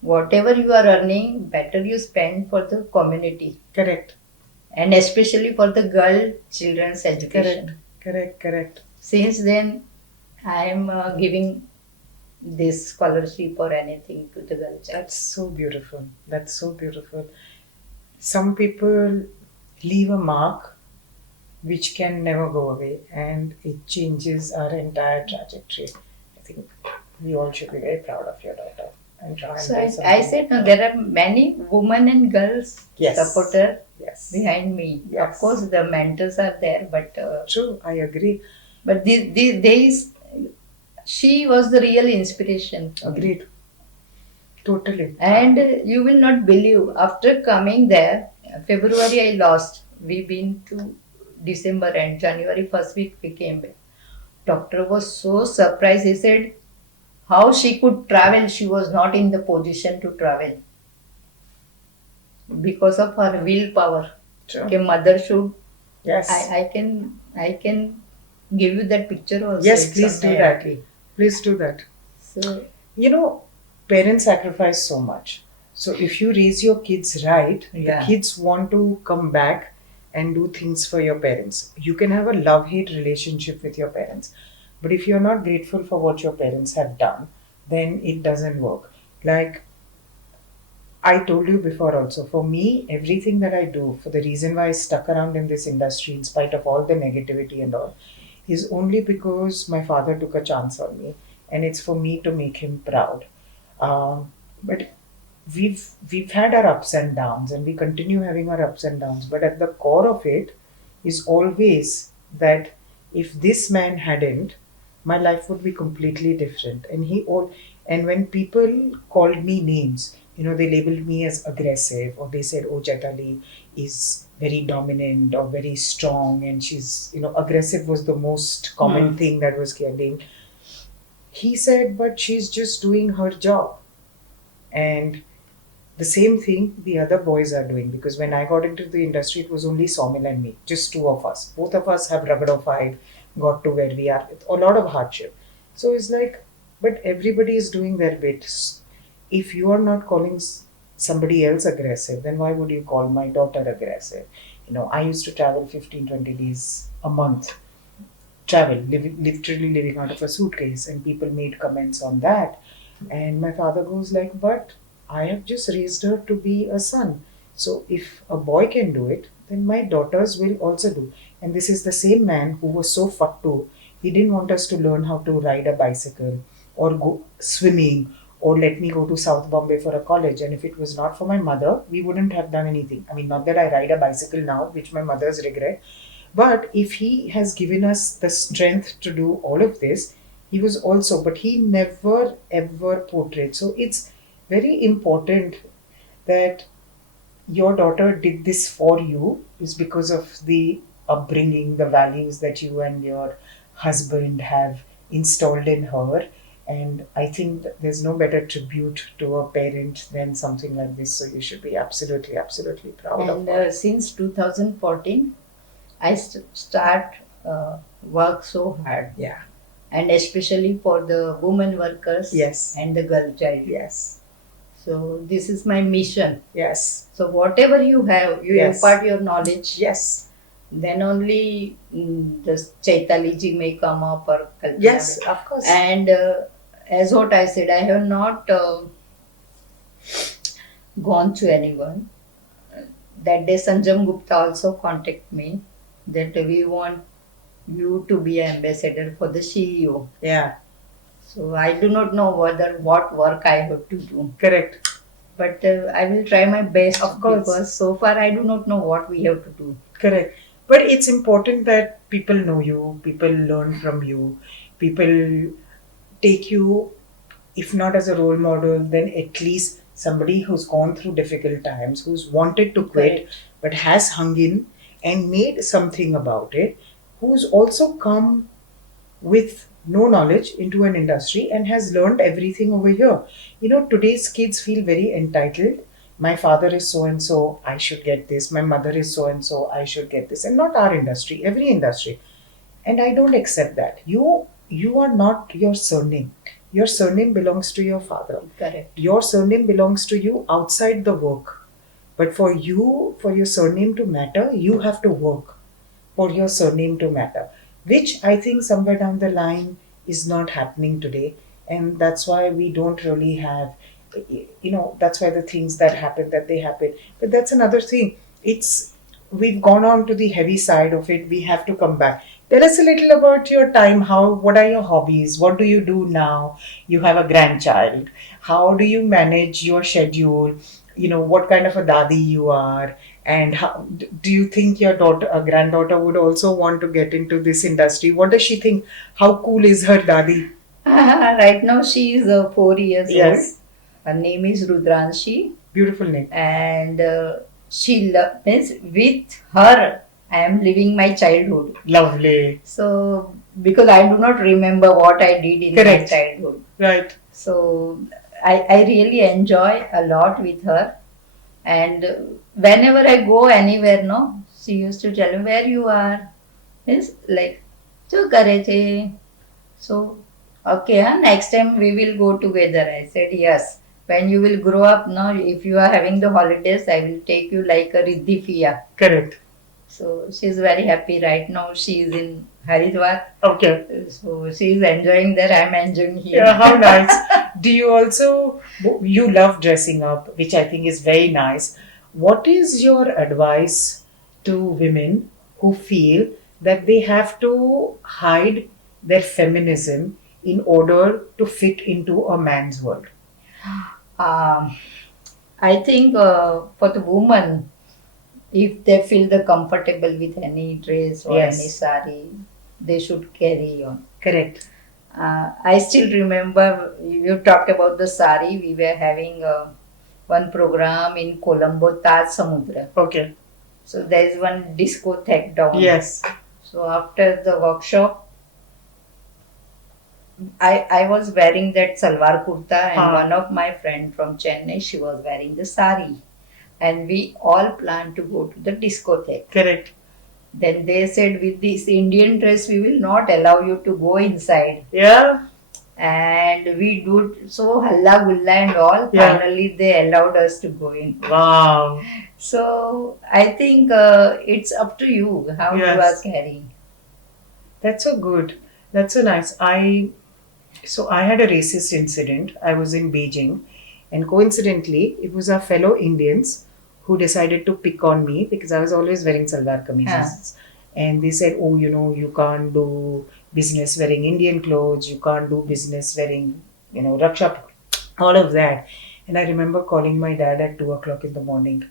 Whatever you are earning, better you spend for the community Correct. and especially for the girl children's Correct. education. Correct. Correct. Since then, I am giving this scholarship or anything to the girl child. That's so beautiful. That's so beautiful. Some people leave a mark which can never go away and it changes our entire trajectory. I think we all should be very proud of your daughter and try and So do I something said, like no, that. there are many women and girls Yes. supporter Yes. behind me. Yes. Of course, the mentors are there, True, I agree. but she was the real inspiration for me. Agreed. Totally. And you will not believe, after coming there, February I lost. We been to December and January first week we came back. Doctor was so surprised. He said, how she could travel. She was not in the position to travel because of her willpower. True. Okay, mother should. Yes. I can give you that picture also. Yes, It's please on do my that. FB. Please do that. So You know, parents sacrifice so much. So if you raise your kids right, Yeah. the kids want to come back and do things for your parents. You can have a love-hate relationship with your parents. But if you're not grateful for what your parents have done, then it doesn't work. Like I told you before also, for me, everything that I do, for the reason why I stuck around in this industry in spite of all the negativity and all, is only because my father took a chance on me. And it's for me to make him proud. But we've had our ups and downs and we continue having our ups and downs. But at the core of it is always that if this man hadn't, my life would be completely different. And when people called me names, they labeled me as aggressive, or they said, "Oh, Chaitaly is very dominant or very strong," and she's, aggressive was the most common thing that was named. He said, "But she's just doing her job," and the same thing the other boys are doing, because when I got into the industry, it was only Saumil and me, just two of us. Both of us have ragadified, got to where we are with a lot of hardship. So it's like, but everybody is doing their bit. If you are not calling somebody else aggressive, then why would you call my daughter aggressive? I used to travel 15, 20 days a month, literally living out of a suitcase, and people made comments on that. And my father goes like, but I have just raised her to be a son. So if a boy can do it, then my daughters will also do. And this is the same man who was so fattu. He didn't want us to learn how to ride a bicycle or go swimming or let me go to South Bombay for a college. And if it was not for my mother, we wouldn't have done anything. I mean, not that I ride a bicycle now, which my mother's regret, but if he has given us the strength to do all of this, he was also, but he never ever portrayed. So it's very important that your daughter did this for you is because of the upbringing, the values that you and your husband have installed in her. And I think that there's no better tribute to a parent than something like this. So you should be absolutely, absolutely proud of and her. since 2014, I start work so hard, Yeah. and especially for the women workers Yes. and the girl child. Yes. So this is my mission. Yes. So whatever you have, you Yes. impart your knowledge. Yes. Then only the Chaitaly ji may come up or Kalpana. Yes, of course. And as what I said, I have not gone to anyone. That day Sanjam Gupta also contact me that we want you to be ambassador for the CEO. Yeah, So I do not know what work I have to do, correct. but I will try my best. Of course. Because so far I do not know what we have to do. Correct. But it's important that people know you, people learn from you, people take you, if not as a role model, then at least somebody who's gone through difficult times, who's wanted to quit, Correct. but has hung in and made something about it, who's also come with no knowledge into an industry and has learned everything over here. Today's kids feel very entitled. My father is so and so, I should get this. My mother is so and so, I should get this. And not our industry, every industry. And I don't accept that. You are not your surname. Your surname belongs to your father. Correct. Your surname belongs to you outside the work. But for you, for your surname to matter, you have to work for your surname to matter, which I think somewhere down the line is not happening today. And that's why we don't really have, that's why the things that happen, that they happen. But that's another thing. We've gone on to the heavy side of it. We have to come back. Tell us a little about your time. What are your hobbies? What do you do now? You have a grandchild. How do you manage your schedule? What kind of a dadi you are, and how do you think your daughter, a granddaughter, would also want to get into this industry? What does she think? How cool is her dadi? Right now she is 4 years old. Yes, Her name is Rudranshi, beautiful name. and means with her I am living my childhood. Lovely. So because I do not remember what I did in my Correct. childhood, Right. so I really enjoy a lot with her. And whenever I go anywhere, no, she used to tell me where you are. Means like, "Jo kare the." So, okay, huh? Next time we will go together. I said, yes. When you will grow up, no, if you are having the holidays, I will take you like a Riddhi Fia. Correct. So she's very happy right now. She is in Haridwar. Okay. So she is enjoying there. I'm enjoying here. Yeah, how nice. Do you also, you love dressing up, which I think is very nice. What is your advice to women who feel that they have to hide their feminism in order to fit into a man's world? Um, I think for the woman, if they feel the comfortable with any dress or any Yes, sari, they should carry on. correct. I still remember you talked about the sari. We were having one program in Colombo, Taj Samudra. Okay. So there is one discotheque down. Yes. So after the workshop, I was wearing that salwar kurta, and one of my friend from Chennai, she was wearing the sari, and we all planned to go to the discotheque. Correct. Then they said, with this Indian dress, we will not allow you to go inside. Yeah. And we do so halla gulla and all. Yeah. Finally, they allowed us to go in. Wow. So I think it's up to you how you are Yes. carrying. That's so good. That's so nice. I had a racist incident. I was in Beijing, and coincidentally, it was our fellow Indians who decided to pick on me because I was always wearing salwar kameezes. And they said, "Oh, you can't do business wearing Indian clothes. You can't do business wearing, raksha, all of that." And I remember calling my dad at 2 o'clock in the morning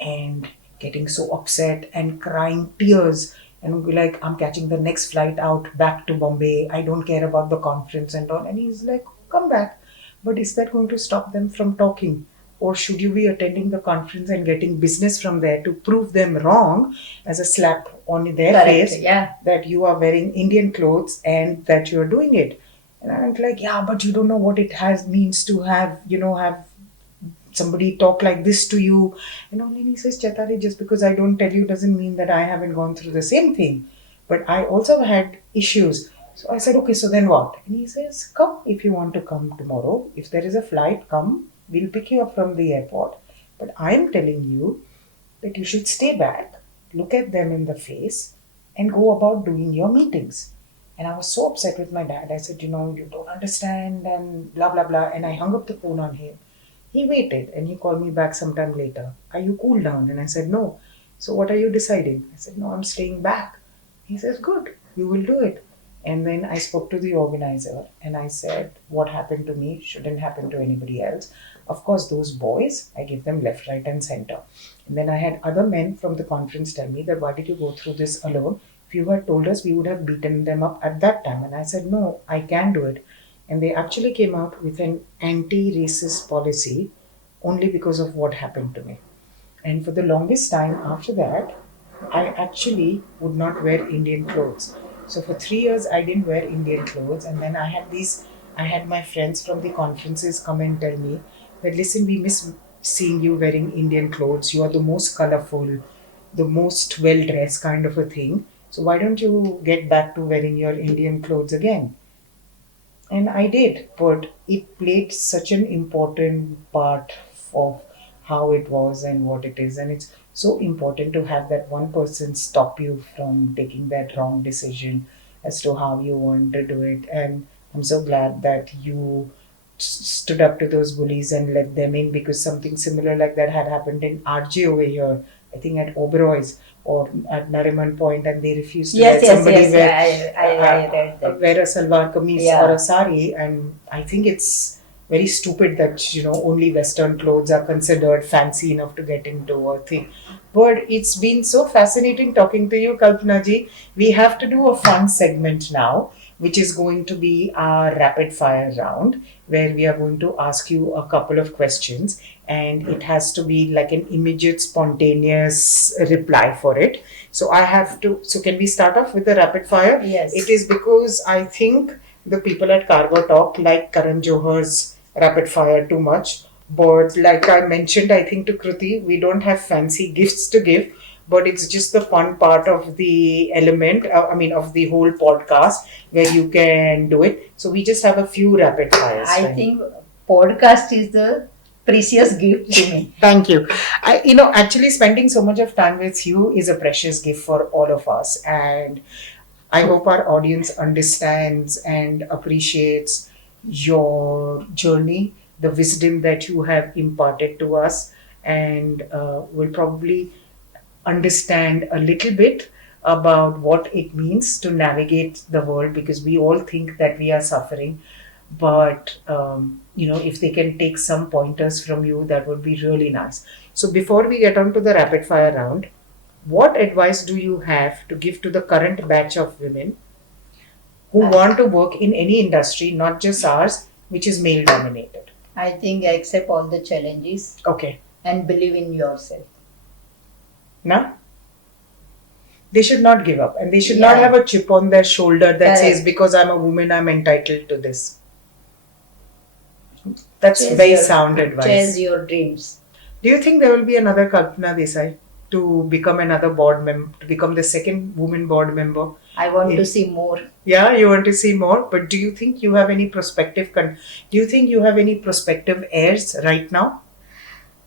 and getting so upset and crying tears and be like, I'm catching the next flight out back to Bombay. I don't care about the conference and all. And he's like, come back. But is that going to stop them from talking? Or should you be attending the conference and getting business from there to prove them wrong as a slap on their Correct, face yeah. that you are wearing Indian clothes and that you're doing it? And I'm like, yeah, but you don't know what it has means to have somebody talk like this to you. And he says, Chaitali, just because I don't tell you doesn't mean that I haven't gone through the same thing. But I also had issues. So I said, okay, so then what? And he says, come if you want to come tomorrow. If there is a flight, come. We'll pick you up from the airport. But I'm telling you that you should stay back, look at them in the face, and go about doing your meetings. And I was so upset with my dad. I said, you don't understand, and blah, blah, blah. And I hung up the phone on him. He waited and he called me back sometime later. Are you cool down? And I said, no. So what are you deciding? I said, no, I'm staying back. He says, good, you will do it. And then I spoke to the organizer and I said, what happened to me shouldn't happen to anybody else. Of course, those boys, I give them left, right, and center. And then I had other men from the conference tell me that, why did you go through this alone? If you had told us, we would have beaten them up at that time. And I said, no, I can do it. And they actually came out with an anti-racist policy only because of what happened to me. And for the longest time after that, I actually would not wear Indian clothes. So for 3 years, I didn't wear Indian clothes. And then I had my friends from the conferences come and tell me that, listen, we miss seeing you wearing Indian clothes. You are the most colorful, the most well dressed kind of a thing. So why don't you get back to wearing your Indian clothes again? And I did, but it played such an important part of how it was and what it is. And it's so important to have that one person stop you from taking that wrong decision as to how you want to do it. And I'm so glad that you stood up to those bullies and let them in, because something similar like that had happened in RJ over here, I think at Oberoi's or at Nariman Point, and they refused to Yes, let yes, somebody yes. wear I read that. wear a salwar kameez or Yeah. a sari. And I think it's very stupid that only Western clothes are considered fancy enough to get into a thing. But it's been so fascinating talking to you, Kalpana ji. We have to do a fun segment now, which is going to be our rapid fire round, where we are going to ask you a couple of questions, and it has to be like an immediate, spontaneous reply for it. So I have to. So can we start off with the rapid fire? Yes. It is because I think the people at Cargo Talk like Karan Johar's rapid fire too much. But like I mentioned, I think to Kruti, we don't have fancy gifts to give, but it's just the fun part of the element, of the whole podcast where you can do it. So we just have a few rapid fires. I Right? think podcast is the precious gift to me. Thank you. Actually spending so much of time with you is a precious gift for all of us. And I hope our audience understands and appreciates your journey, the wisdom that you have imparted to us, and will probably understand a little bit about what it means to navigate the world, because we all think that we are suffering. But if they can take some pointers from you, that would be really nice. So before we get on to the rapid fire round, what advice do you have to give to the current batch of women who want to work in any industry, not just ours, which is male dominated? I think accept all the challenges Okay. and believe in yourself. Now, they should not give up, and they should not Yeah. have a chip on their shoulder that says, Correct. because I'm a woman, I'm entitled to this. That's Chase very your- sound advice. Chase your dreams. Do you think there will be another Kalpana Desai to become another board member, to become the second woman board member? I want Yeah. to see more. Yeah, you want to see more, but do you think you have any prospective? Do you think you have any prospective heirs right now?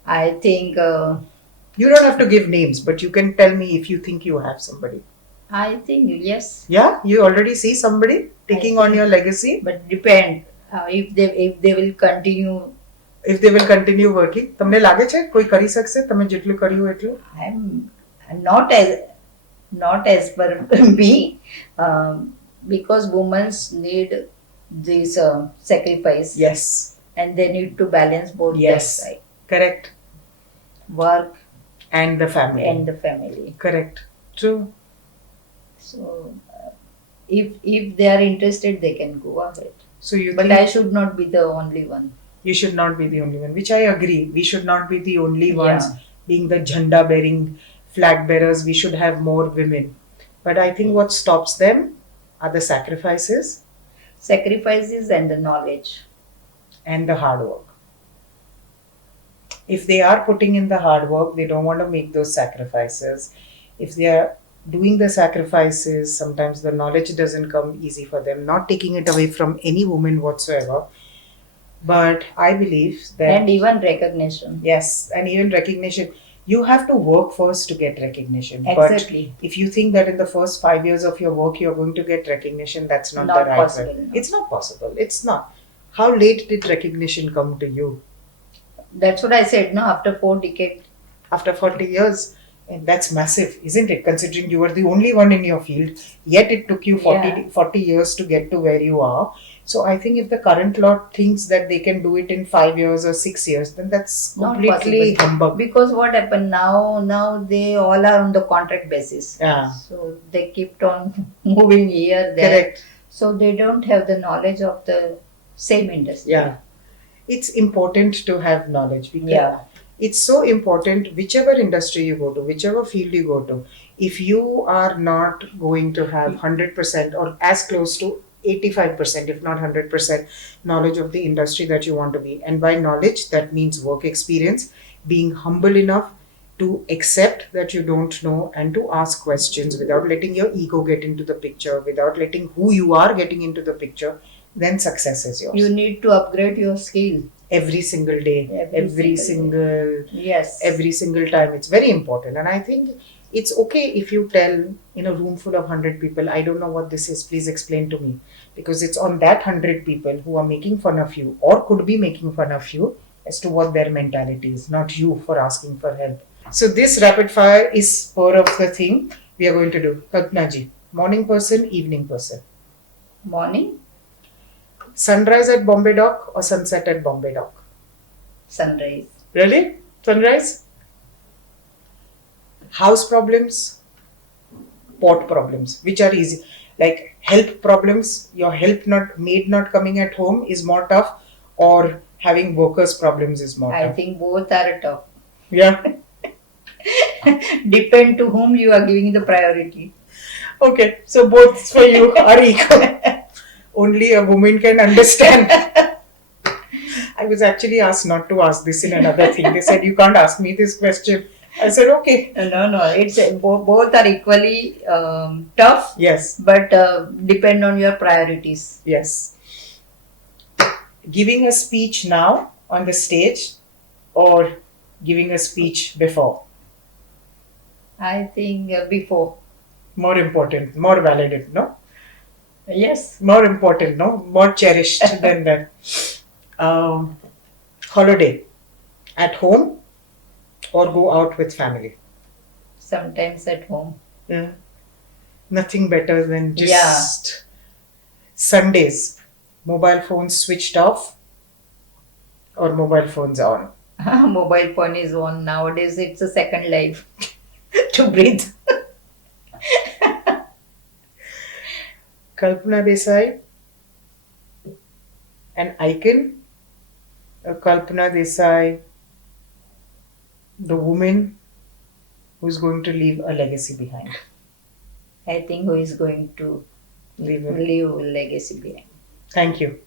I think You don't have to give names, but you can tell me if you think you have somebody. yes, Yeah, you already see somebody taking on think- your legacy. but depend if they will continue. If they will continue working, તમને લાગે છે કોઈ કરી શકશે તમે જેટલું કર્યું એટલું? I'm not as per me, because women need this sacrifice, Yes, and they need to balance both their yes, side, correct. work And the family. and the family. Correct. True. So if they are interested, they can go ahead. So you But think I should not be the only one. you should not be the only one, which I agree. We should not be the only ones Yeah. being the jhanda bearing flag bearers. We should have more women. But I think what stops them are the sacrifices Sacrifices and the knowledge. and the hard work. If they are putting in the hard work, they don't want to make those sacrifices. If they are doing the sacrifices, sometimes the knowledge doesn't come easy for them. Not taking it away from any woman whatsoever. But I believe that. And even recognition. Yes, and even recognition. You have to work first to get recognition. Exactly. But if you think that in the first 5 years of your work you're going to get recognition, that's not Not the right possible, way. no. It's not possible. It's not. How late did recognition come to you? That's what I said, no, after 4 decades. After 40 years. And that's massive, isn't it? Considering you were the only one in your field, yet it took you 40, Yeah. 40 years to get to where you are. So I think if the current lot thinks that they can do it in 5 years or 6 years, then that's Not completely possible. humbug. Because what happened now they all are on the contract basis. Yeah. So they kept on moving here, there. Correct. So they don't have the knowledge of the same industry. Yeah. It's important to have knowledge. Because Yeah. It's so important, whichever industry you go to, whichever field you go to, if you are not going to have 100% or as close to 85%, if not 100%, knowledge of the industry that you want to be. And by knowledge, that means work experience, being humble enough to accept that you don't know and to ask questions without letting your ego get into the picture, without letting who you are getting into the picture. then success is yours. You need to upgrade your skill. Every single day, Every single day. Yes. every single time. It's very important. And I think it's okay if you tell in a room full of 100 people, I don't know what this is, please explain to me. Because it's on that 100 people who are making fun of you or could be making fun of you as to what their mentality is, not you for asking for help. So this rapid fire is part of the thing we are going to do. Kalpana ji, morning person, evening person. Morning, Sunrise at Bombay Dock or sunset at Bombay Dock? sunrise. Really? Sunrise? House problems, port problems, which are easy. Like health problems, your help not maid not coming at home is more tough, or having workers problems is more I tough. think both are tough. Yeah. Depend to whom you are giving the priority. Okay. So both for you are equal. Only a woman can understand. I was actually asked not to ask this in another thing. They said you can't ask me this question. I said okay. No. It's both are equally tough, Yes. but depend on your priorities. Yes. Giving a speech now on the stage or giving a speech before? I think before. More important, more valid, no? Yes. More important, no? More cherished than that. Holiday at home or go out with family? Sometimes at home. Yeah. Nothing better than just Yeah. Sundays. Mobile phones switched off or mobile phones on? Mobile phone is on nowadays. It's a second life to breathe. Kalpana Desai, an icon. Kalpana Desai, the woman who's going to leave a legacy behind. I think who is going to Leave a leave a legacy behind. Thank you.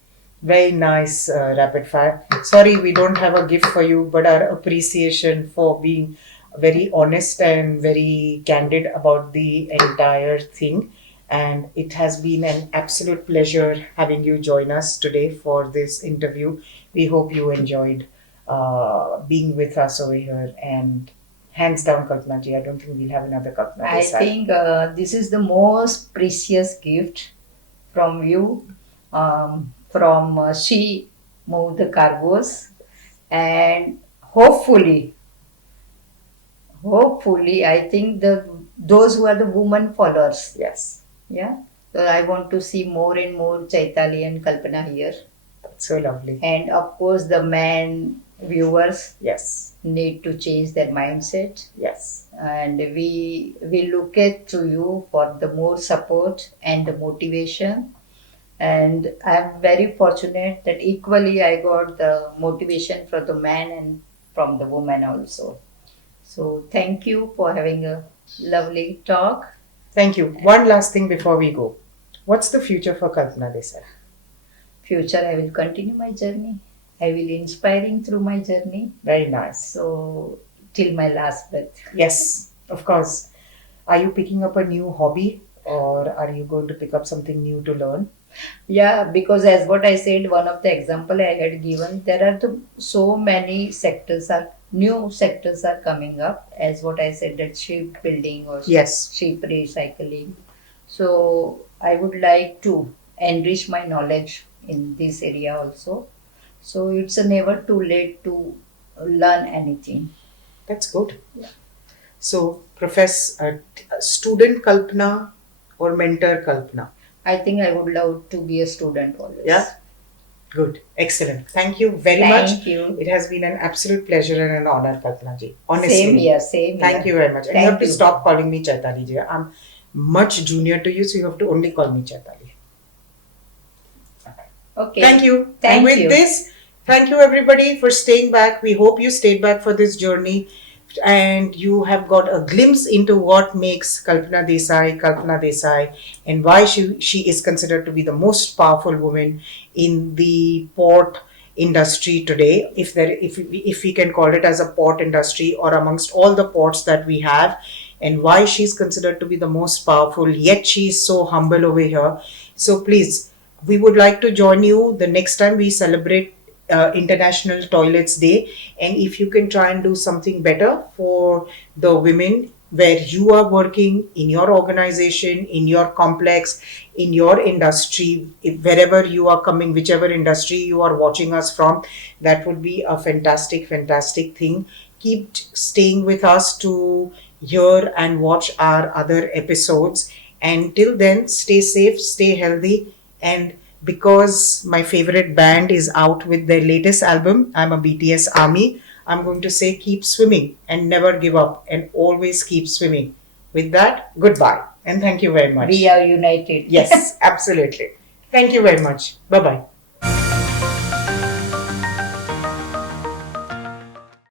Very nice rapid fire. Sorry, we don't have a gift for you, but our appreciation for being very honest and very candid about the entire thing. And it has been an absolute pleasure having you join us today for this interview. We hope you enjoyed being with us over here. And hands down, Kalpana ji, I don't think we'll have another Kalpana I Desai. think this is the most precious gift from you, from She Moved the Cargos, and hopefully, I think those who are the woman followers, Yes, yeah. So I want to see more and more Chaitaly and Kalpana here, that's so lovely. and of course the man viewers Yes, need to change their mindset. yes. And we look at to you for the more support and the motivation, and I'm very fortunate that equally I got the motivation from the man and from the woman also. So thank you for having a lovely talk. Thank you. One last thing before we go. What's the future for Kalpana Desai? Future, I will continue my journey. I will inspiring through my journey, Very nice. so till my last breath. Yes, of course. Are you picking up a new hobby or are you going to pick up something new to learn? Yeah, because as what I said, one of the example I had given, there are so many sectors are new sectors are coming up. As what I said, that ship building or Yes. ship recycling. So I would like to enrich my knowledge in this area also. So it's never too late to learn anything. That's good. So, student Kalpana or mentor Kalpana? I think I would love to be a student always. Yeah? Good. Excellent. Thank you very much. Thank you. It has been an absolute pleasure and an honor, Kalpana ji. Honestly. Same here, same here. Thank you very much. And you Thank have to you. stop calling me Chaitali ji. I'm much junior to you, so you have to only call me Chaitali. Okay. Thank you. Thank and with you. this, thank you everybody for staying back. We hope you stayed back for this journey and you have got a glimpse into what makes Kalpana Desai and why she is considered to be the most powerful woman in the port industry today, if we can call it as a port industry or amongst all the ports that we have, and why she's considered to be the most powerful, yet she's so humble over here. So please, We would like to join you the next time we celebrate International Toilets Day. And if you can try and do something better for the women where you are working in your organization, in your complex, in your industry, wherever you are coming, whichever industry you are watching us from, that would be a fantastic, fantastic thing. Keep staying with us to hear and watch our other episodes. And till then, stay safe, stay healthy, and because my favorite band is out with their latest album, I'm a BTS army. I'm going to say keep swimming and never give up and always keep swimming. With that, goodbye and thank you very much. We are united. Yes, absolutely. Thank you very much. Bye bye.